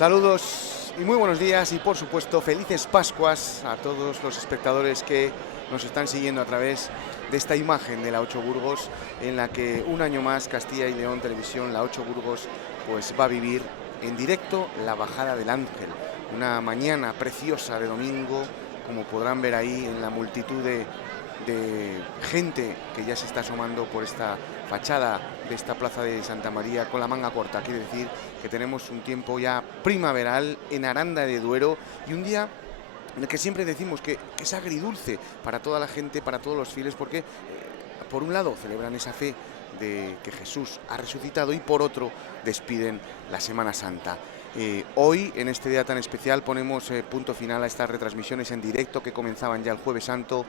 Saludos y muy buenos días y por supuesto felices Pascuas a todos los espectadores que nos están siguiendo a través de esta imagen de la 8 Burgos, en la que un año más Castilla y León Televisión, la 8 Burgos, pues va a vivir en directo la bajada del Ángel. Una mañana preciosa de domingo, como podrán ver ahí en la multitud de gente que ya se está asomando por esta fachada de esta plaza de Santa María con la manga corta. Quiere decir que tenemos un tiempo ya primaveral en Aranda de Duero y un día en el que siempre decimos que es agridulce para toda la gente, para todos los fieles, porque por un lado celebran esa fe de que Jesús ha resucitado y por otro despiden la Semana Santa. Hoy, en este día tan especial, ponemos punto final a estas retransmisiones en directo que comenzaban ya el Jueves Santo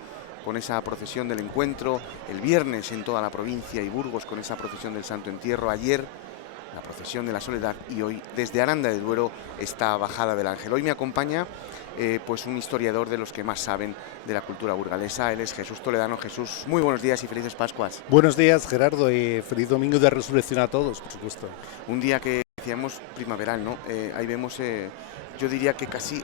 con esa procesión del encuentro, el viernes en toda la provincia y Burgos con esa procesión del Santo Entierro, ayer la procesión de la Soledad y hoy desde Aranda de Duero esta bajada del Ángel. Hoy me acompaña pues un historiador de los que más saben de la cultura burgalesa. Él es Jesús Toledano. Jesús, muy buenos días y felices Pascuas. Buenos días, Gerardo, y feliz domingo de resurrección a todos, por supuesto. Un día que decíamos primaveral, ¿no? Ahí vemos, yo diría que casi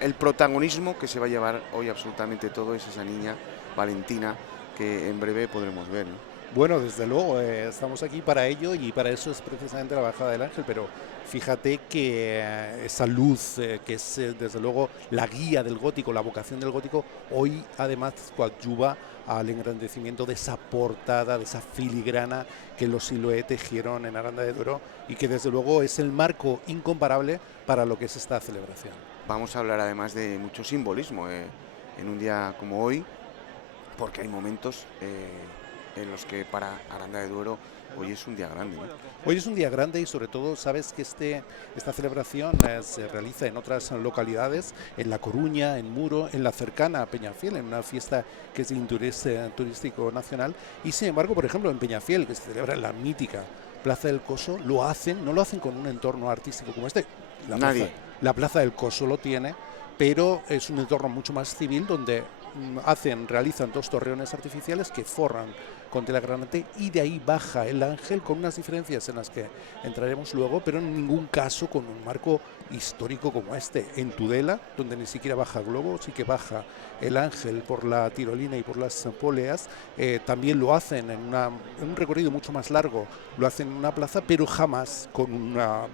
el protagonismo que se va a llevar hoy absolutamente todo es esa niña, Valentina, que en breve podremos ver, ¿no? Bueno, desde luego, estamos aquí para ello y para eso es precisamente la bajada del Ángel, pero fíjate que esa luz, que es desde luego la guía del gótico, la vocación del gótico, hoy además coadyuva al engrandecimiento de esa portada, de esa filigrana que los Siloé tejieron en Aranda de Duero y que desde luego es el marco incomparable para lo que es esta celebración. Vamos a hablar además de mucho simbolismo en un día como hoy, porque hay momentos en los que para Aranda de Duero hoy es un día grande, ¿no? Hoy es un día grande y sobre todo sabes que esta celebración se realiza en otras localidades, en La Coruña, en Muro, en la cercana Peñafiel, en una fiesta que es de interés turístico nacional, y sin embargo, por ejemplo, en Peñafiel, que se celebra en la mítica Plaza del Coso, no lo hacen con un entorno artístico como este. Nadie. La Plaza del Coso lo tiene, pero es un entorno mucho más civil donde realizan dos torreones artificiales que forran con tela granate y de ahí baja el Ángel con unas diferencias en las que entraremos luego, pero en ningún caso con un marco histórico como este. En Tudela, donde ni siquiera baja el globo, sí que baja el Ángel por la tirolina y por las poleas, también lo hacen en un recorrido mucho más largo, lo hacen en una plaza, pero jamás con una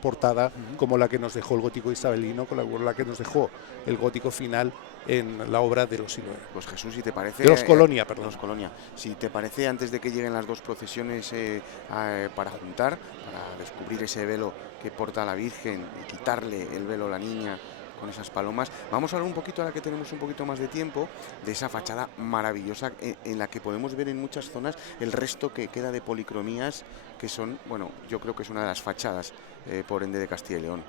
portada como la que nos dejó el gótico isabelino, con la que nos dejó el gótico final en la obra de los Siloé. Pues Jesús, si te parece... De los Colonia, perdón. Los Colonia. Si te parece, antes de que lleguen las dos procesiones para juntar, para descubrir ese velo que porta la Virgen y quitarle el velo a la niña con esas palomas, vamos a hablar un poquito, ahora que tenemos un poquito más de tiempo, de esa fachada maravillosa en la que podemos ver en muchas zonas el resto que queda de policromías, que son, bueno, yo creo que es una de las fachadas, por ende, de Castilla y León.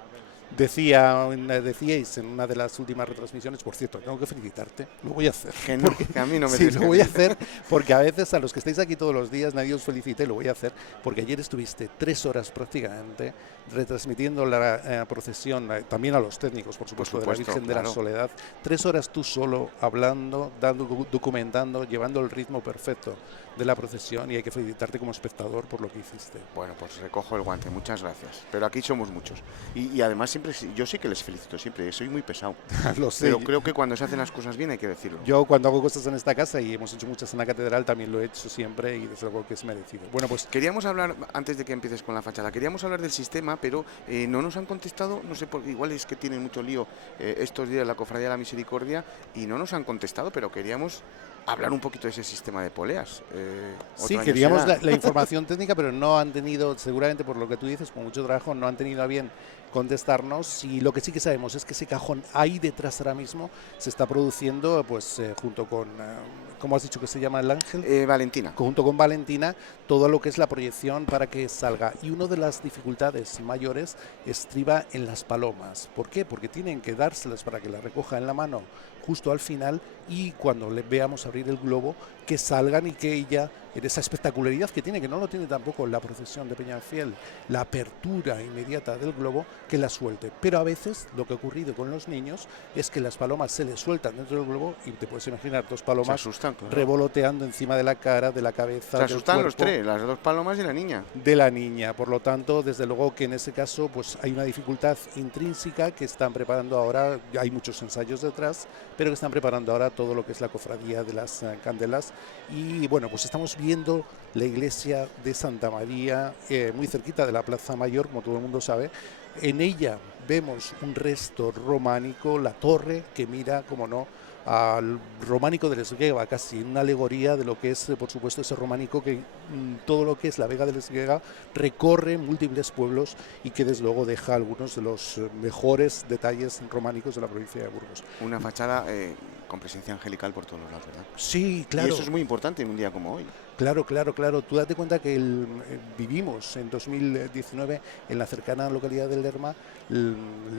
Decíais en una de las últimas retransmisiones, por cierto, tengo que felicitarte, lo voy a hacer. Que no, que a mí no me sí, lo voy a hacer, porque a veces a los que estáis aquí todos los días nadie os felicita y lo voy a hacer, porque ayer estuviste 3 horas prácticamente retransmitiendo la procesión, también a los técnicos, por supuesto, de la Virgen claro. de la Soledad, 3 horas tú solo, hablando, documentando, llevando el ritmo perfecto de la procesión, y hay que felicitarte como espectador por lo que hiciste. Bueno, pues recojo el guante, muchas gracias. Pero aquí somos muchos. Y además siempre, yo sí que les felicito siempre, soy muy pesado. Lo sé. Pero creo que cuando se hacen las cosas bien hay que decirlo. Yo cuando hago cosas en esta casa, y hemos hecho muchas en la catedral, también lo he hecho siempre y desde luego que es merecido. Bueno, pues queríamos hablar, antes de que empieces con la fachada, queríamos hablar del sistema, pero no nos han contestado, no sé, porque igual es que tienen mucho lío estos días la Cofradía de la Misericordia y no nos han contestado, pero queríamos hablar un poquito de ese sistema de poleas. Sí, queríamos la información técnica, pero no han tenido, seguramente por lo que tú dices, con mucho trabajo, no han tenido a bien contestarnos, y lo que sí que sabemos es que ese cajón ahí detrás ahora mismo se está produciendo, pues junto con, ¿cómo has dicho que se llama el Ángel? Valentina. Junto con Valentina, todo lo que es la proyección para que salga. Y una de las dificultades mayores estriba en las palomas. ¿Por qué? Porque tienen que dárselas para que la recoja en la mano justo al final, y cuando le veamos abrir el globo que salgan y que ella, en esa espectacularidad que tiene, que no lo tiene tampoco la procesión de Peñafiel, la apertura inmediata del globo, que la suelte. Pero a veces lo que ha ocurrido con los niños es que las palomas se les sueltan dentro del globo y te puedes imaginar dos palomas asustan, claro, revoloteando encima de la cara, de la cabeza, se asustan del los cuerpo, tres, las dos palomas y la niña. de la niña. Por lo tanto, desde luego que en ese caso pues hay una dificultad intrínseca que están preparando ahora, hay muchos ensayos detrás, pero que están preparando ahora todo lo que es la cofradía de las candelas. Y bueno, pues estamos viendo la iglesia de Santa María, muy cerquita de la Plaza Mayor, como todo el mundo sabe. En ella vemos un resto románico, la torre que mira, como no, al románico del Esgueva, casi una alegoría de lo que es, por supuesto, ese románico que todo lo que es la Vega del Esgueva recorre múltiples pueblos y que desde luego deja algunos de los mejores detalles románicos de la provincia de Burgos. Una fachada con presencia angelical por todos los lados, ¿verdad? Sí, claro. Y eso es muy importante en un día como hoy. Claro, claro, claro. Tú date cuenta que vivimos en 2019 en la cercana localidad de Lerma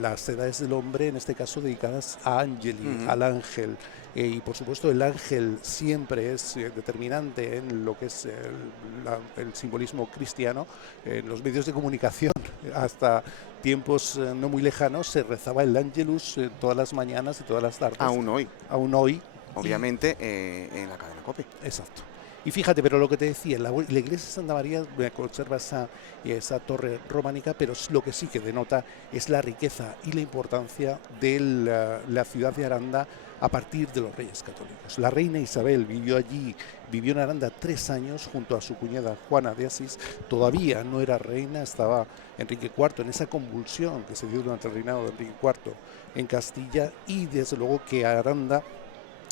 las edades del hombre, en este caso dedicadas a Angeli, al ángel. Y por supuesto el ángel siempre es determinante en lo que es el simbolismo cristiano. En los medios de comunicación, hasta tiempos no muy lejanos, se rezaba el Ángelus todas las mañanas y todas las tardes. Aún hoy. Aún hoy. Obviamente en la cadena COPE. Exacto. Y fíjate, pero lo que te decía, la iglesia de Santa María conserva esa torre románica, pero lo que sí que denota es la riqueza y la importancia de la ciudad de Aranda a partir de los Reyes Católicos. La reina Isabel vivió en Aranda 3 años junto a su cuñada Juana de Asís. Todavía no era reina, estaba Enrique IV en esa convulsión que se dio durante el reinado de Enrique IV en Castilla, y desde luego que Aranda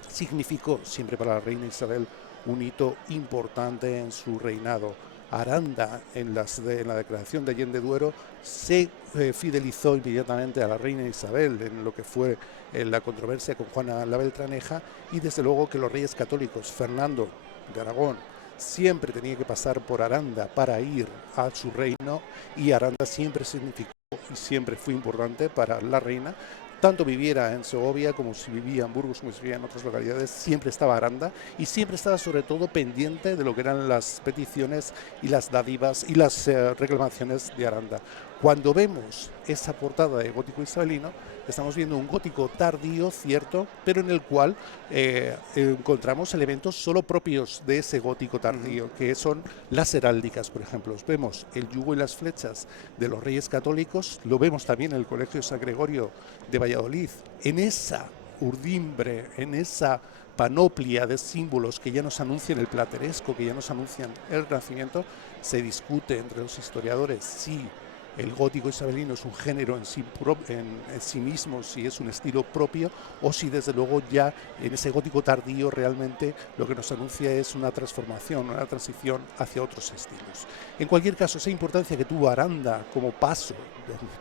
significó siempre para la reina Isabel un hito importante en su reinado. Aranda, en la declaración de Allende Duero, se fidelizó inmediatamente a la reina Isabel en lo que fue la controversia con Juana la Beltraneja, y desde luego que los reyes católicos, Fernando de Aragón, siempre tenía que pasar por Aranda para ir a su reino, y Aranda siempre significó y siempre fue importante para la reina. Tanto viviera en Segovia como si vivía en Burgos, como si vivía en otras localidades, siempre estaba Aranda, y siempre estaba sobre todo pendiente de lo que eran las peticiones y las dádivas y las reclamaciones de Aranda. Cuando vemos esa portada de gótico isabelino, estamos viendo un gótico tardío, cierto, pero en el cual encontramos elementos solo propios de ese gótico tardío, que son las heráldicas, por ejemplo. Vemos el yugo y las flechas de los Reyes Católicos, lo vemos también en el Colegio San Gregorio de Valladolid, en esa urdimbre, en esa panoplia de símbolos que ya nos anuncian el plateresco, que ya nos anuncian el Renacimiento. Se discute entre los historiadores si el gótico isabelino es un género en sí mismo, si es un estilo propio, o si desde luego ya en ese gótico tardío realmente lo que nos anuncia es una transformación, una transición hacia otros estilos. En cualquier caso, esa importancia que tuvo Aranda como paso,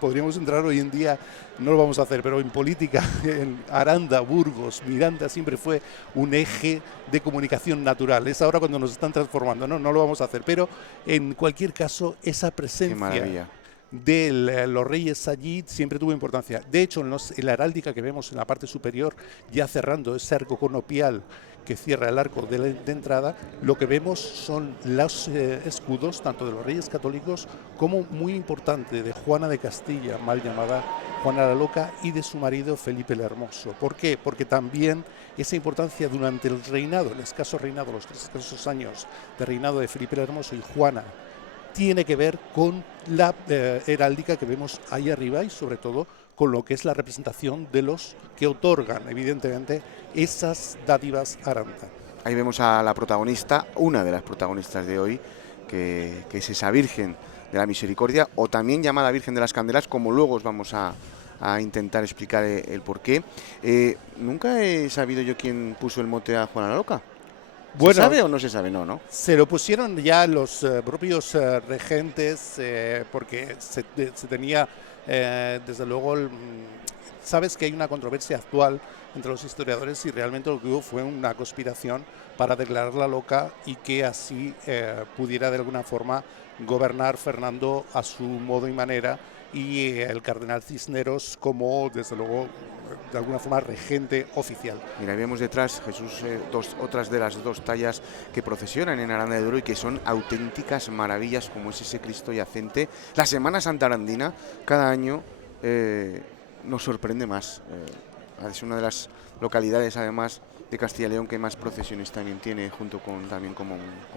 podríamos entrar hoy en día, no lo vamos a hacer, pero en política, en Aranda, Burgos, Miranda siempre fue un eje de comunicación natural. Es ahora cuando nos están transformando, no lo vamos a hacer, pero en cualquier caso esa presencia de los reyes allí siempre tuvo importancia. De hecho, en la heráldica que vemos en la parte superior, ya cerrando ese arco conopial que cierra el arco de entrada, lo que vemos son los escudos, tanto de los reyes católicos como, muy importante, de Juana de Castilla, mal llamada Juana la Loca, y de su marido Felipe el Hermoso. ¿Por qué? Porque también esa importancia durante el reinado, el escaso reinado, los 3 escasos años de reinado de Felipe el Hermoso y Juana, tiene que ver con la heráldica que vemos ahí arriba, y sobre todo con lo que es la representación de los que otorgan, evidentemente, esas dádivas a Aranda. Ahí vemos a la protagonista, una de las protagonistas de hoy, que es esa Virgen de la Misericordia, o también llamada Virgen de las Candelas, como luego os vamos a intentar explicar el porqué. Nunca he sabido yo quién puso el mote a Juana la Loca. Bueno, ¿se sabe o no se sabe? No. Se lo pusieron ya los propios regentes, porque se tenía, desde luego, sabes que hay una controversia actual entre los historiadores si realmente lo que hubo fue una conspiración para declararla loca y que así pudiera de alguna forma gobernar Fernando a su modo y manera, y el cardenal Cisneros como, desde luego, de alguna forma regente oficial. Mira, vemos detrás, Jesús, otras de las dos tallas que procesionan en Aranda de Duero y que son auténticas maravillas, como es ese Cristo yacente. La Semana Santa Arandina cada año nos sorprende más. Es una de las localidades, además, de Castilla y León que más procesiones también tiene, junto con también con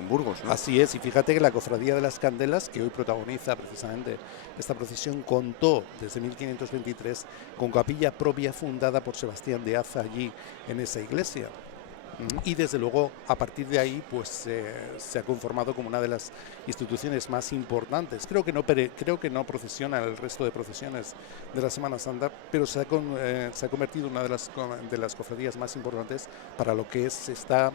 Burgos, ¿no? Así es, y fíjate que la Cofradía de las Candelas, que hoy protagoniza precisamente esta procesión, contó desde 1523 con capilla propia fundada por Sebastián de Aza allí en esa iglesia. Y desde luego a partir de ahí pues se ha conformado como una de las instituciones más importantes. Creo que no procesiona el resto de procesiones de la Semana Santa, pero se ha convertido en una de las cofradías más importantes para lo que es esta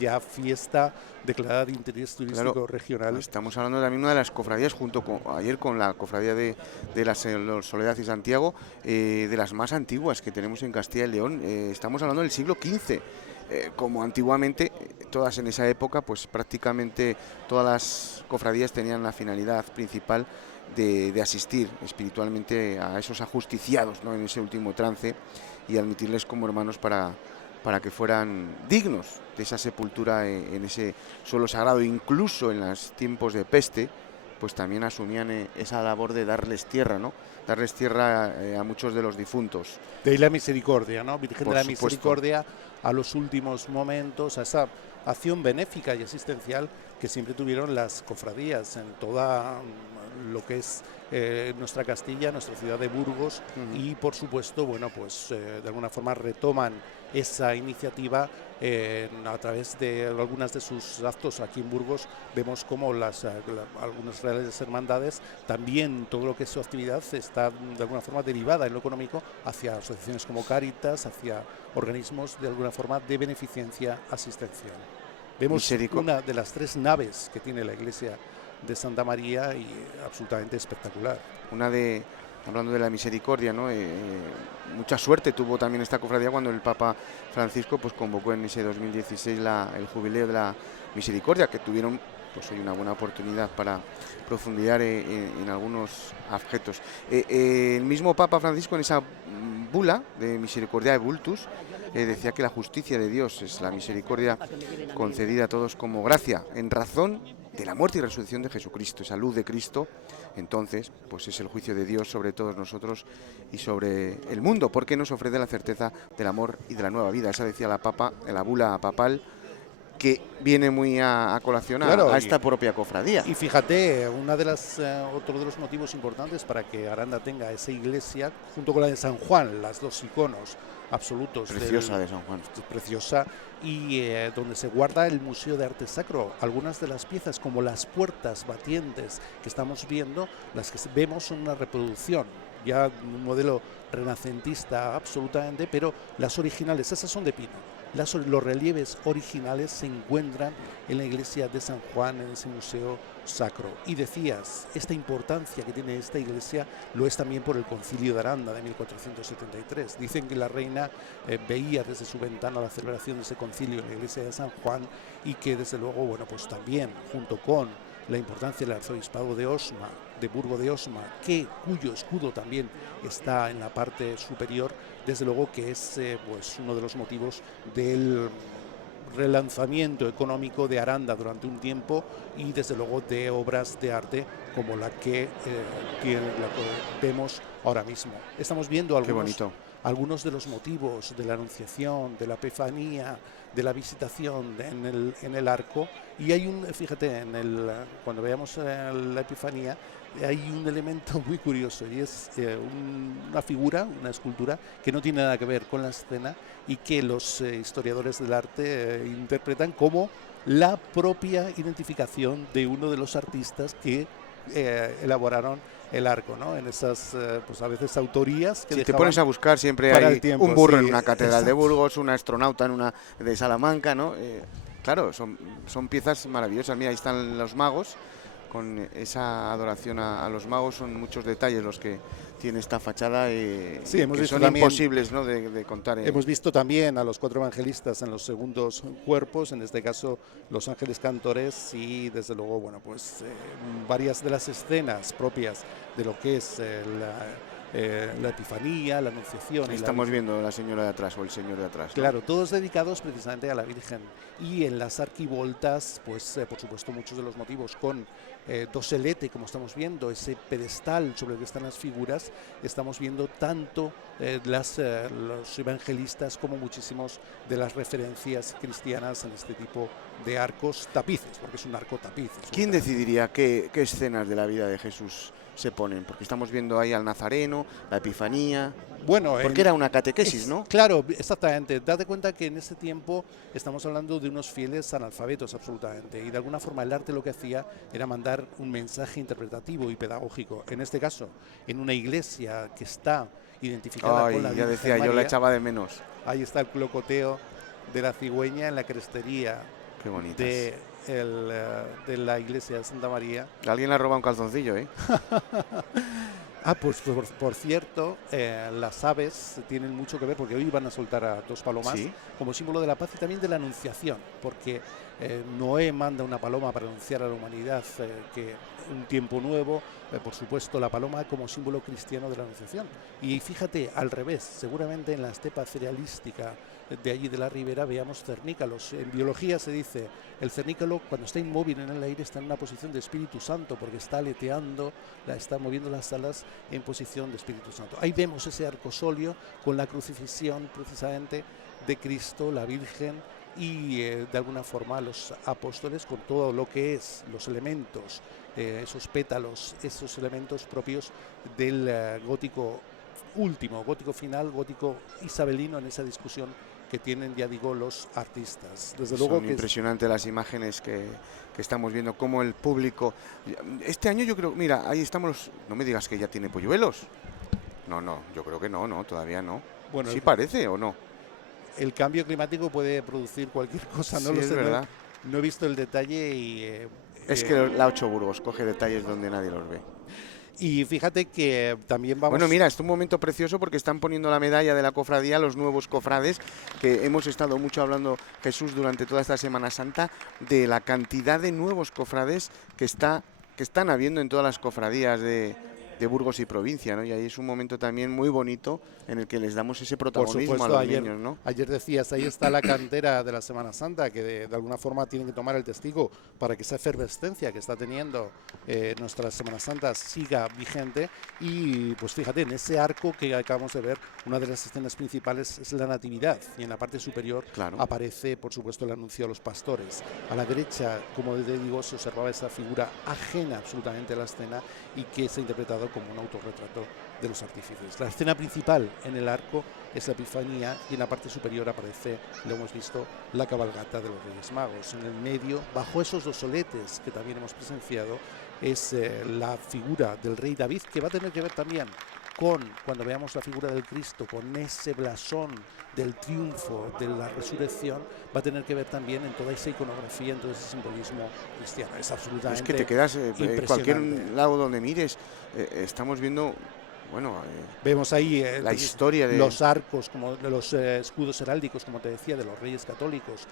ya fiesta declarada de interés turístico regional. Estamos hablando también de una de las cofradías, junto con ayer con la cofradía de la Soledad y Santiago, de las más antiguas que tenemos en Castilla y León. Estamos hablando del siglo XV. Como antiguamente, todas en esa época, pues prácticamente todas las cofradías tenían la finalidad principal de asistir espiritualmente a esos ajusticiados, ¿no?, en ese último trance, y admitirles como hermanos para que fueran dignos de esa sepultura en ese suelo sagrado. Incluso en los tiempos de peste, pues también asumían esa labor de darles tierra, ¿no? Darles tierra a muchos de los difuntos. De ahí la misericordia, ¿no? Virgen Por de la supuesto. Misericordia, a los últimos momentos, a esa acción benéfica y asistencial que siempre tuvieron las cofradías en toda lo que es nuestra Castilla, nuestra ciudad de Burgos, y por supuesto, bueno, pues de alguna forma retoman esa iniciativa a través de algunas de sus actos aquí en Burgos. Vemos como algunas reales hermandades, también todo lo que es su actividad está de alguna forma derivada en lo económico hacia asociaciones como Cáritas, hacia organismos de alguna forma de beneficencia asistencial. Vemos una de las 3 naves que tiene la iglesia de Santa María y absolutamente espectacular. Hablando de la misericordia, ¿no? Mucha suerte tuvo también esta cofradía cuando el Papa Francisco pues convocó en ese 2016 el jubileo de la misericordia, que tuvieron pues hoy una buena oportunidad para profundizar en algunos objetos. El mismo Papa Francisco, en esa bula de Misericordiae Vultus, decía que la justicia de Dios es la misericordia concedida a todos como gracia en razón de la muerte y resurrección de Jesucristo, esa luz de Cristo. Entonces, pues es el juicio de Dios sobre todos nosotros y sobre el mundo, porque nos ofrece la certeza del amor y de la nueva vida. Esa decía la Papa, en la bula papal, que viene muy a colación a esta propia cofradía. Y fíjate, otro de los motivos importantes para que Aranda tenga esa iglesia, junto con la de San Juan, las dos iconos absolutos. Preciosa de San Juan. Preciosa, y donde se guarda el Museo de Arte Sacro. Algunas de las piezas, como las puertas batientes que estamos viendo, las que vemos son una reproducción, ya un modelo renacentista absolutamente, pero las originales, esas son de pino. Los relieves originales se encuentran en la iglesia de San Juan, en ese museo sacro. Y decías, esta importancia que tiene esta iglesia lo es también por el Concilio de Aranda de 1473. Dicen que la reina veía desde su ventana la celebración de ese concilio en la iglesia de San Juan, y que desde luego, bueno, pues también junto con la importancia del arzobispado de Osma, de Burgo de Osma, cuyo escudo también está en la parte superior, desde luego que es pues uno de los motivos del relanzamiento económico de Aranda durante un tiempo, y desde luego de obras de arte como la que vemos ahora mismo. Estamos viendo algunos de los motivos de la Anunciación, de la Epifanía, de la Visitación en el arco, y hay fíjate, cuando veamos la Epifanía, hay un elemento muy curioso, y es una figura, una escultura que no tiene nada que ver con la escena, y que los historiadores del arte interpretan como la propia identificación de uno de los artistas que elaboraron el arco, ¿no? En esas, pues a veces autorías que si te pones a buscar, siempre hay un burro en una catedral de Burgos, un astronauta en una de Salamanca, ¿no? Claro, son piezas maravillosas. Mira, ahí están los magos, con esa adoración a los magos. Son muchos detalles los que tiene esta fachada Sí, hemos que visto son también, imposibles, ¿no?, de contar. Hemos visto también a los 4 evangelistas en los segundos cuerpos, en este caso los ángeles cantores, y desde luego, bueno, pues varias de las escenas propias de lo que es la Epifanía, la Anunciación. Ahí y estamos viendo la señora de atrás o el señor de atrás, ¿no? Claro, todos dedicados precisamente a la Virgen. Y en las arquivoltas, pues por supuesto muchos de los motivos con doselete, como estamos viendo, ese pedestal sobre el que están las figuras, estamos viendo tanto los evangelistas como muchísimos de las referencias cristianas en este tipo de arcos tapices, porque es un arco tapiz. ¿Quién decidiría qué escenas de la vida de Jesús se ponen? Porque estamos viendo ahí al Nazareno, la Epifanía. Bueno, porque era una catequesis, ¿no? Claro, exactamente. Date cuenta que en ese tiempo estamos hablando de unos fieles analfabetos absolutamente, y de alguna forma el arte lo que hacía era mandar un mensaje interpretativo y pedagógico. En este caso, en una iglesia que está identificada con la Virgen ya decía, María, yo la echaba de menos. Ahí está el clocoteo de la cigüeña en la crestería. Qué bonitas. De la iglesia de Santa María. Alguien le ha robado un calzoncillo, ¿eh? Pues por cierto, las aves tienen mucho que ver, porque hoy van a soltar a 2 palomas, ¿sí?, como símbolo de la paz y también de la anunciación, porque Noé manda una paloma para anunciar a la humanidad que un tiempo nuevo, por supuesto la paloma como símbolo cristiano de la anunciación. Y fíjate, al revés, seguramente en la estepa cerealística de allí de la ribera veamos cernícalos. En biología se dice, el cernícalo cuando está inmóvil en el aire está en una posición de Espíritu Santo, porque está aleteando, está moviendo las alas en posición de Espíritu Santo. Ahí vemos ese arcosolio con la crucifixión precisamente de Cristo, la Virgen y de alguna forma los apóstoles, con todo lo que es los elementos, esos pétalos, esos elementos propios del gótico último, gótico final, gótico isabelino, en esa discusión que tienen, ya digo, los artistas. Desde luego son que impresionantes las imágenes que estamos viendo, como el público. Este año yo creo, mira, ahí estamos, no me digas que ya tiene polluelos. No, yo creo que no, todavía no. Bueno, ¿sí parece o no? El cambio climático puede producir cualquier cosa, no sí, lo sé, verdad. No he visto el detalle y... es que la 8 Burgos coge detalles donde nadie los ve. Y fíjate que también vamos... Bueno, mira, es un momento precioso porque están poniendo la medalla de la cofradía a los nuevos cofrades, que hemos estado mucho hablando, Jesús, durante toda esta Semana Santa, de la cantidad de nuevos cofrades que están habiendo en todas las cofradías de Burgos y provincia, ¿no? Y ahí es un momento también muy bonito en el que les damos ese protagonismo. Por supuesto, a los niños, ¿no? Ayer decías, ahí está la cantera de la Semana Santa, que de alguna forma tienen que tomar el testigo para que esa efervescencia que está teniendo nuestra Semana Santa siga vigente. Y pues fíjate, en ese arco que acabamos de ver, una de las escenas principales es la Natividad, y en la parte superior aparece, por supuesto, el anuncio a los pastores. A la derecha, como te digo, se observaba esa figura ajena absolutamente a la escena y que se ha interpretado como un autorretrato de los artífices. La escena principal en el arco es la Epifanía, y en la parte superior aparece, lo hemos visto, la cabalgata de los Reyes Magos. En el medio, bajo esos 2 soletes que también hemos presenciado, es la figura del rey David, que va a tener que ver también cuando veamos la figura del Cristo, con ese blasón del triunfo de la resurrección, va a tener que ver también en toda esa iconografía, en todo ese simbolismo cristiano. Es absolutamente impresionante. Es que te quedas en cualquier lado donde mires, estamos viendo... Bueno, vemos ahí la historia de los arcos, como de los escudos heráldicos, como te decía, de los reyes católicos,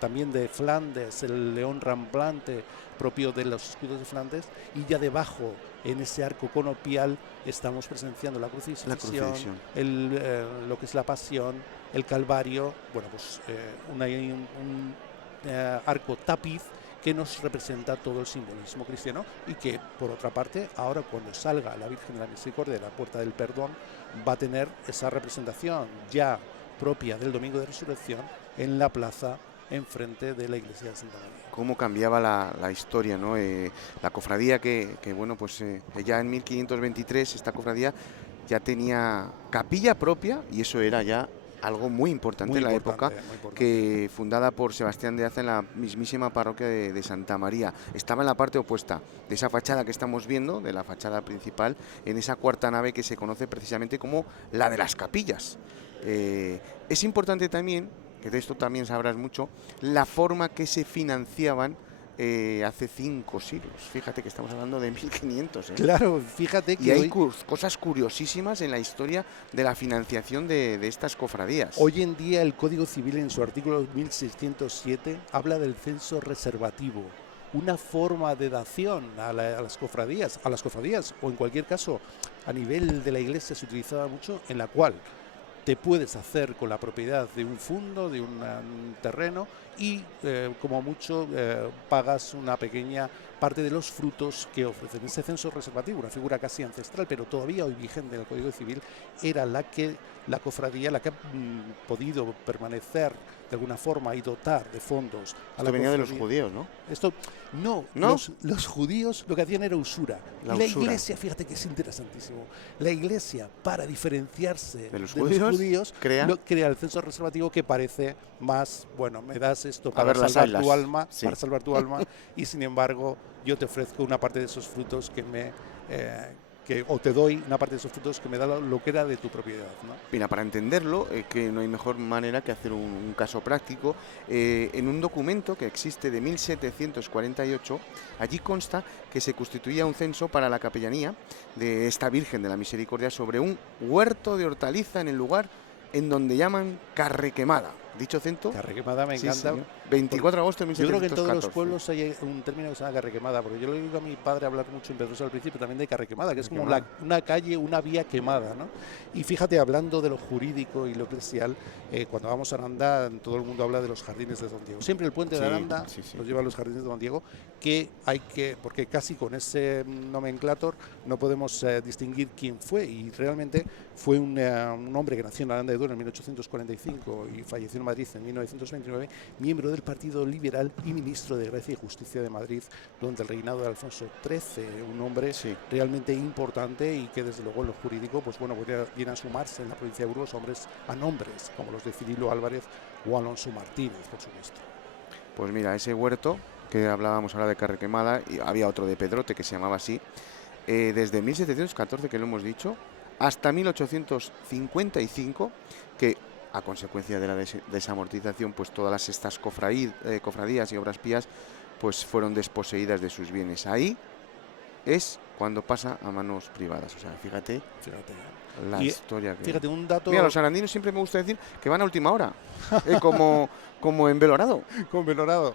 también de Flandes, el león ramplante propio de los escudos de Flandes, y ya debajo, en ese arco conopial, estamos presenciando la crucifixión, lo que es la pasión, el Calvario, bueno, pues un arco tapiz que nos representa todo el simbolismo cristiano, y que, por otra parte, ahora cuando salga la Virgen de la Misericordia de la Puerta del Perdón, va a tener esa representación ya propia del Domingo de Resurrección en la plaza enfrente de la iglesia de Santa María. Cómo cambiaba la historia, ¿no? La cofradía que bueno, pues ya en 1523 esta cofradía ya tenía capilla propia, y eso era ya algo muy importante en la época, que fundada por Sebastián de Aza en la mismísima parroquia de Santa María. Estaba en la parte opuesta de esa fachada que estamos viendo, de la fachada principal, en esa cuarta nave que se conoce precisamente como la de las capillas. Es importante también, que de esto también sabrás mucho, la forma que se financiaban hace 5 siglos. Fíjate que estamos hablando de 1500. Claro, fíjate que y hay cosas curiosísimas en la historia de la financiación de estas cofradías. Hoy en día el Código Civil en su artículo 1607 habla del censo reservativo, una forma de dación a las cofradías, o en cualquier caso a nivel de la Iglesia se utilizaba mucho, en la cual te puedes hacer con la propiedad de un fundo, de un terreno y como mucho pagas una pequeña parte de los frutos que ofrecen. Ese censo reservativo, una figura casi ancestral, pero todavía hoy vigente en el Código Civil, era la cofradía, la que ha podido permanecer de alguna forma y dotar de fondos a la venía cofradía. de los judíos, ¿no? Esto no. Los judíos lo que hacían era usura. La Iglesia, fíjate que es interesantísimo, la Iglesia, para diferenciarse de los judíos crea el censo reservativo, que parece más, bueno, me das esto para salvar tu alma, sí, y sin embargo yo te ofrezco una parte de esos frutos o te doy una parte de esos frutos que me da lo que era de tu propiedad, ¿no? Mira, para entenderlo, que no hay mejor manera que hacer un caso práctico. En un documento que existe de 1748, allí consta que se constituía un censo para la capellanía de esta Virgen de la Misericordia sobre un huerto de hortaliza en el lugar en donde llaman Carrequemada. Dicho centro. Carrequemada me encanta. Sí. 24 de agosto de 1714. Yo creo que en todos los pueblos hay un término que se llama Carrequemada, porque yo le digo a mi padre hablar mucho en Pedrosa al principio también de Carrequemada, que es como una calle, una vía quemada, ¿no? Y fíjate, hablando de lo jurídico y lo eclesial, cuando vamos a Aranda, todo el mundo habla de los jardines de Don Diego. Siempre el puente de Aranda nos lleva a los jardines de Don Diego, porque casi con ese nomenclator no podemos distinguir quién fue, y realmente fue un hombre que nació en Aranda de Duero en 1845 y falleció en Madrid en 1929, miembro del Partido Liberal y ministro de Gracia y Justicia de Madrid durante el reinado de Alfonso XIII, un hombre realmente importante y que desde luego en lo jurídico pues bueno, viene a sumarse en la provincia de Burgos a nombres como los de Cirilo Álvarez o Alonso Martínez, por supuesto. Pues mira, ese huerto que hablábamos ahora de Carrequemada, y había otro de Pedrote que se llamaba así, desde 1714, que lo hemos dicho, hasta 1855, que a consecuencia de la desamortización, pues todas estas cofradías y obras pías pues fueron desposeídas de sus bienes. Ahí es cuando pasa a manos privadas. O sea, fíjate la historia que... Fíjate, un dato... Mira, los arandinos siempre me gusta decir que van a última hora, como en Belorado. Con Belorado.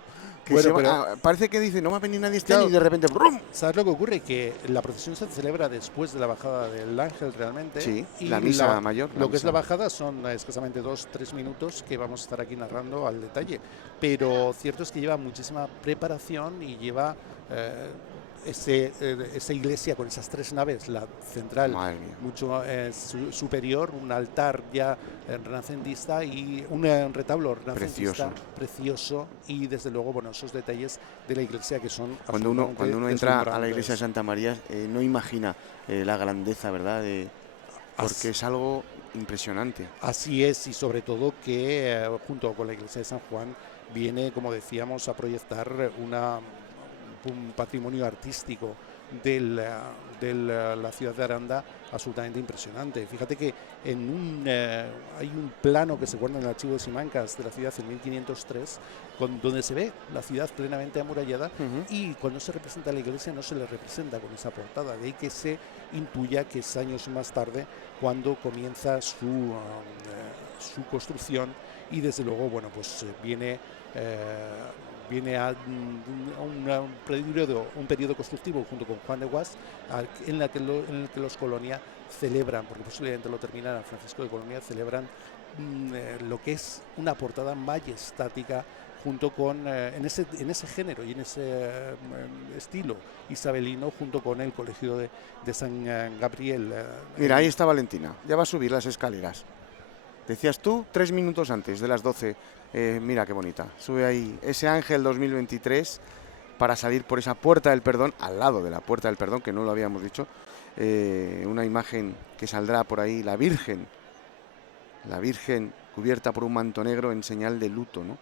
Parece que dice, no va a venir nadie este año, y de repente ¡brum! ¿Sabes lo que ocurre? Que la procesión se celebra después de la bajada del ángel realmente. Sí, y la misa mayor. Que es la bajada son escasamente 2-3 minutos que vamos a estar aquí narrando al detalle. Pero cierto es que lleva muchísima preparación y lleva esa iglesia con esas 3 naves, la central mucho superior, un altar ya renacentista y un retablo renacentista precioso, y desde luego bueno, esos detalles de la iglesia que son cuando uno entra a la iglesia de Santa María no imagina la grandeza, ¿verdad? Porque es algo impresionante. Así es, y sobre todo que junto con la iglesia de San Juan viene, como decíamos, a proyectar un patrimonio artístico de la ciudad de Aranda absolutamente impresionante. Fíjate que hay un plano que se guarda en el archivo de Simancas de la ciudad en 1503, donde se ve la ciudad plenamente amurallada, y cuando se representa la iglesia no se le representa con esa portada, de ahí que se intuya que es años más tarde cuando comienza su construcción, y desde luego bueno, pues viene a un periodo constructivo junto con Juan de Guas, en el que los Colonia celebran, porque posiblemente lo terminarán, Francisco de Colonia, celebran lo que es una portada majestática junto con, en ese género y en ese estilo isabelino, junto con el Colegio de San Gabriel. Mira, ahí está Valentina, ya va a subir las escaleras. Decías tú, 3 minutos antes de las 12. Mira qué bonita. Sube ahí ese ángel 2023 para salir por esa puerta del perdón, al lado de la puerta del perdón, que no lo habíamos dicho. Una imagen que saldrá por ahí, la Virgen cubierta por un manto negro en señal de luto, ¿no?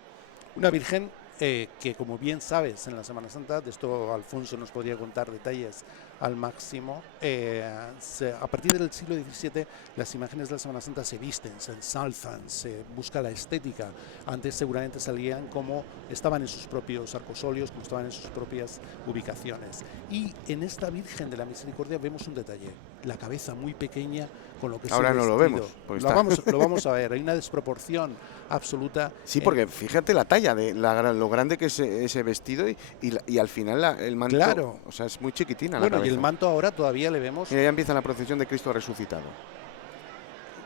Una Virgen que, como bien sabes, en la Semana Santa, de esto Alfonso nos podría contar detalles al máximo. A partir del siglo XVII las imágenes de la Semana Santa se visten, se ensalzan, se busca la estética. Antes seguramente salían como estaban en sus propios arcosolios, como estaban en sus propias ubicaciones. Y en esta Virgen de la Misericordia vemos un detalle, la cabeza muy pequeña con lo que es Ahora el no vestido. lo vemos. Lo vamos a ver, hay una desproporción absoluta. Sí, porque fíjate la talla, de lo grande que es ese vestido y al final el manto, claro. O sea, es muy chiquitina la Bueno, cabeza. y el manto ahora todavía le vemos. Mira, ya empieza la procesión de Cristo resucitado.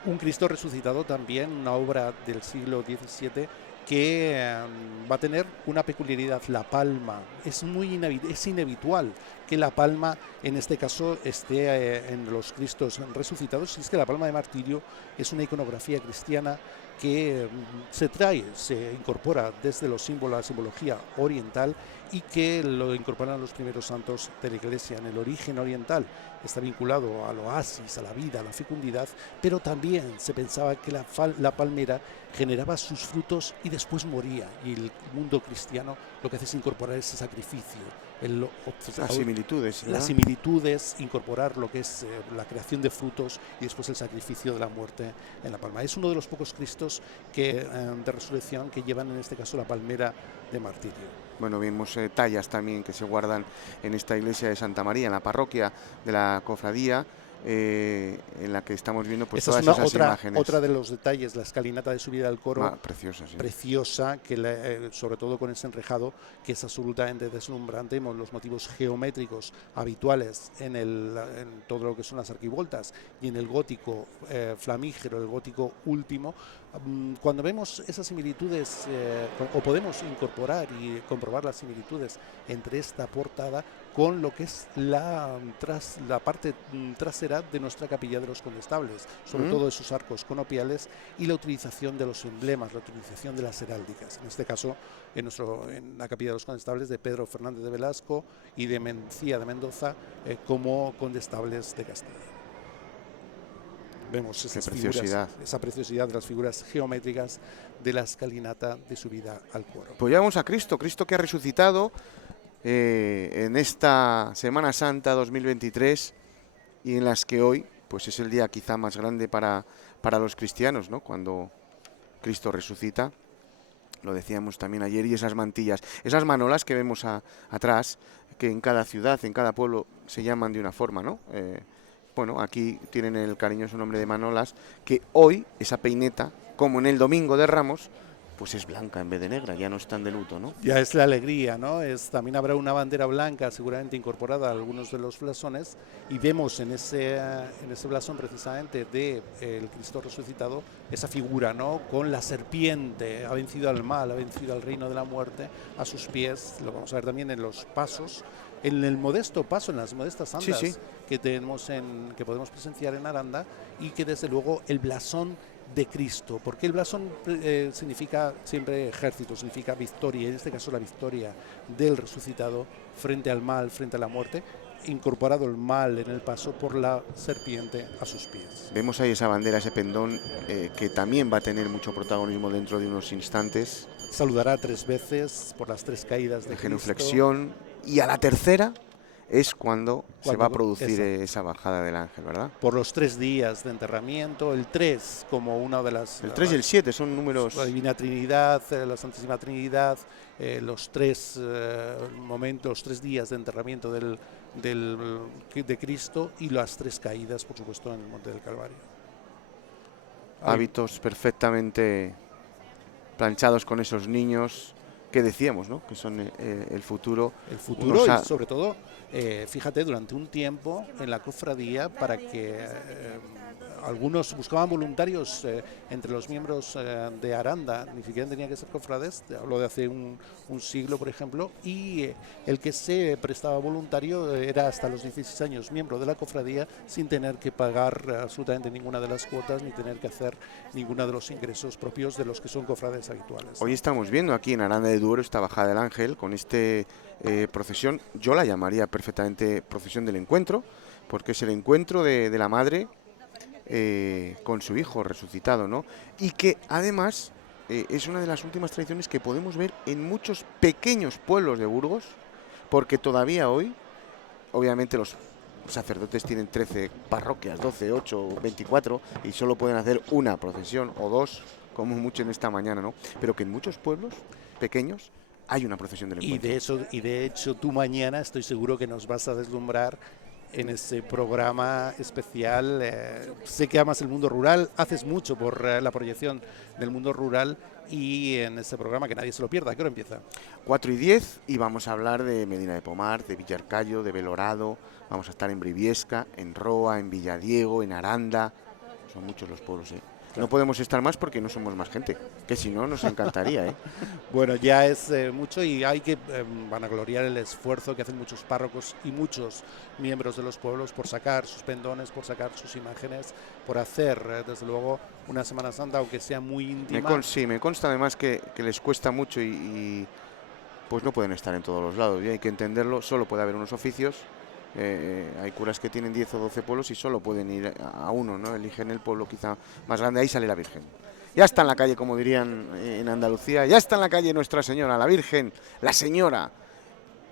Un Cristo resucitado también, una obra del siglo XVII que va a tener una peculiaridad, la palma. Es inhabitual que la palma, en este caso, esté en los Cristos resucitados. Y es que la palma de martirio es una iconografía cristiana que se incorpora desde los símbolos, la simbología oriental, y que lo incorporan los primeros santos de la Iglesia. En el origen oriental está vinculado al oasis, a la vida, a la fecundidad, pero también se pensaba que la palmera generaba sus frutos y después moría, y el mundo cristiano lo que hace es incorporar ese sacrificio, las similitudes, incorporar lo que es la creación de frutos y después el sacrificio de la muerte en la palma. Es uno de los pocos Cristos de resurrección que llevan en este caso la palmera de martirio. Bueno, vemos tallas también que se guardan en esta iglesia de Santa María, en la parroquia de la cofradía, en la que estamos viendo pues todas esas imágenes. Otra de los detalles, la escalinata de subida al coro, preciosa, sí. Preciosa, que sobre todo con ese enrejado que es absolutamente deslumbrante, los motivos geométricos habituales en todo lo que son las arquivoltas y en el gótico flamígero, el gótico último. Cuando vemos esas similitudes, o podemos incorporar y comprobar las similitudes entre esta portada con lo que es la parte trasera de nuestra capilla de los condestables, sobre todo esos arcos conopiales y la utilización de los emblemas, la utilización de las heráldicas, en este caso en la capilla de los condestables de Pedro Fernández de Velasco y de Mencía de Mendoza como condestables de Castilla. Vemos esa preciosidad de las figuras geométricas de la escalinata de subida al coro. Pues ya vamos a Cristo que ha resucitado en esta Semana Santa 2023 y en las que hoy pues es el día quizá más grande para los cristianos, ¿no? Cuando Cristo resucita, lo decíamos también ayer, y esas mantillas, esas manolas que vemos atrás, que en cada ciudad, en cada pueblo se llaman de una forma, ¿no? Bueno, aquí tienen el cariñoso nombre de manolas, que hoy esa peineta, como en el Domingo de Ramos, pues es blanca en vez de negra, ya no están de luto, ¿no? Ya es la alegría, ¿no? También habrá una bandera blanca seguramente incorporada a algunos de los blasones, y vemos en ese blasón precisamente de el Cristo resucitado esa figura, ¿no? Con la serpiente, ha vencido al mal, ha vencido al reino de la muerte a sus pies. Lo vamos a ver también en los pasos, en el modesto paso, en las modestas andas que que podemos presenciar en Aranda, y que desde luego el blasón de Cristo, porque el blasón significa siempre ejército, significa victoria, y en este caso la victoria del resucitado frente al mal, frente a la muerte, incorporado el mal en el paso por la serpiente a sus pies. Vemos ahí esa bandera, ese pendón, que también va a tener mucho protagonismo dentro de unos instantes. Saludará 3 veces por las 3 caídas de genuflexión, y a la tercera es cuando se va a producir esa bajada del ángel, ¿verdad? Por los 3 días de enterramiento, el 3 como una de las... El 3 y el 7 son números... La Divina Trinidad, la Santísima Trinidad, los 3 momentos, los 3 días de enterramiento de Cristo, y las 3 caídas, por supuesto, en el Monte del Calvario. Hábitos perfectamente planchados con esos niños que decíamos, ¿no? Que son el futuro. El futuro y sobre todo, fíjate, durante un tiempo en la cofradía, para que algunos buscaban voluntarios entre los miembros de Aranda, ni siquiera tenían que ser cofrades, hablo de hace un siglo, por ejemplo, y el que se prestaba voluntario era hasta los 16 años miembro de la cofradía, sin tener que pagar absolutamente ninguna de las cuotas, ni tener que hacer ninguno de los ingresos propios de los que son cofrades habituales. Hoy estamos viendo aquí en Aranda de Duero esta bajada del ángel con procesión. Yo la llamaría perfectamente procesión del encuentro, porque es el encuentro de la madre con su hijo resucitado, ¿no? Y que además es una de las últimas tradiciones que podemos ver en muchos pequeños pueblos de Burgos, porque todavía hoy, obviamente los sacerdotes tienen 13 parroquias, 12, 8, 24 y solo pueden hacer una procesión o dos, como mucho en esta mañana, ¿no? Pero que en muchos pueblos pequeños hay una procesión del encuentro. Y de hecho tú mañana estoy seguro que nos vas a deslumbrar en ese programa especial. Sé que amas el mundo rural, haces mucho por la proyección del mundo rural y en ese programa que nadie se lo pierda. ¿A qué hora empieza? 4:10 y vamos a hablar de Medina de Pomar, de Villarcayo, de Belorado, vamos a estar en Briviesca, en Roa, en Villadiego, en Aranda, son muchos los pueblos, ¿eh? No podemos estar más porque no somos más gente, que si no nos encantaría, ¿eh? Bueno, ya es mucho y hay que vanagloriar el esfuerzo que hacen muchos párrocos y muchos miembros de los pueblos por sacar sus pendones, por sacar sus imágenes, por hacer, desde luego, una Semana Santa, aunque sea muy íntima. Sí, me consta además que les cuesta mucho pues no pueden estar en todos los lados, y hay que entenderlo, solo puede haber unos oficios. Hay curas que tienen 10 o 12 pueblos y solo pueden ir a uno, ¿no? Eligen el pueblo quizá más grande, ahí sale la Virgen. Ya está en la calle, como dirían en Andalucía, ya está en la calle Nuestra Señora, la Virgen, la Señora.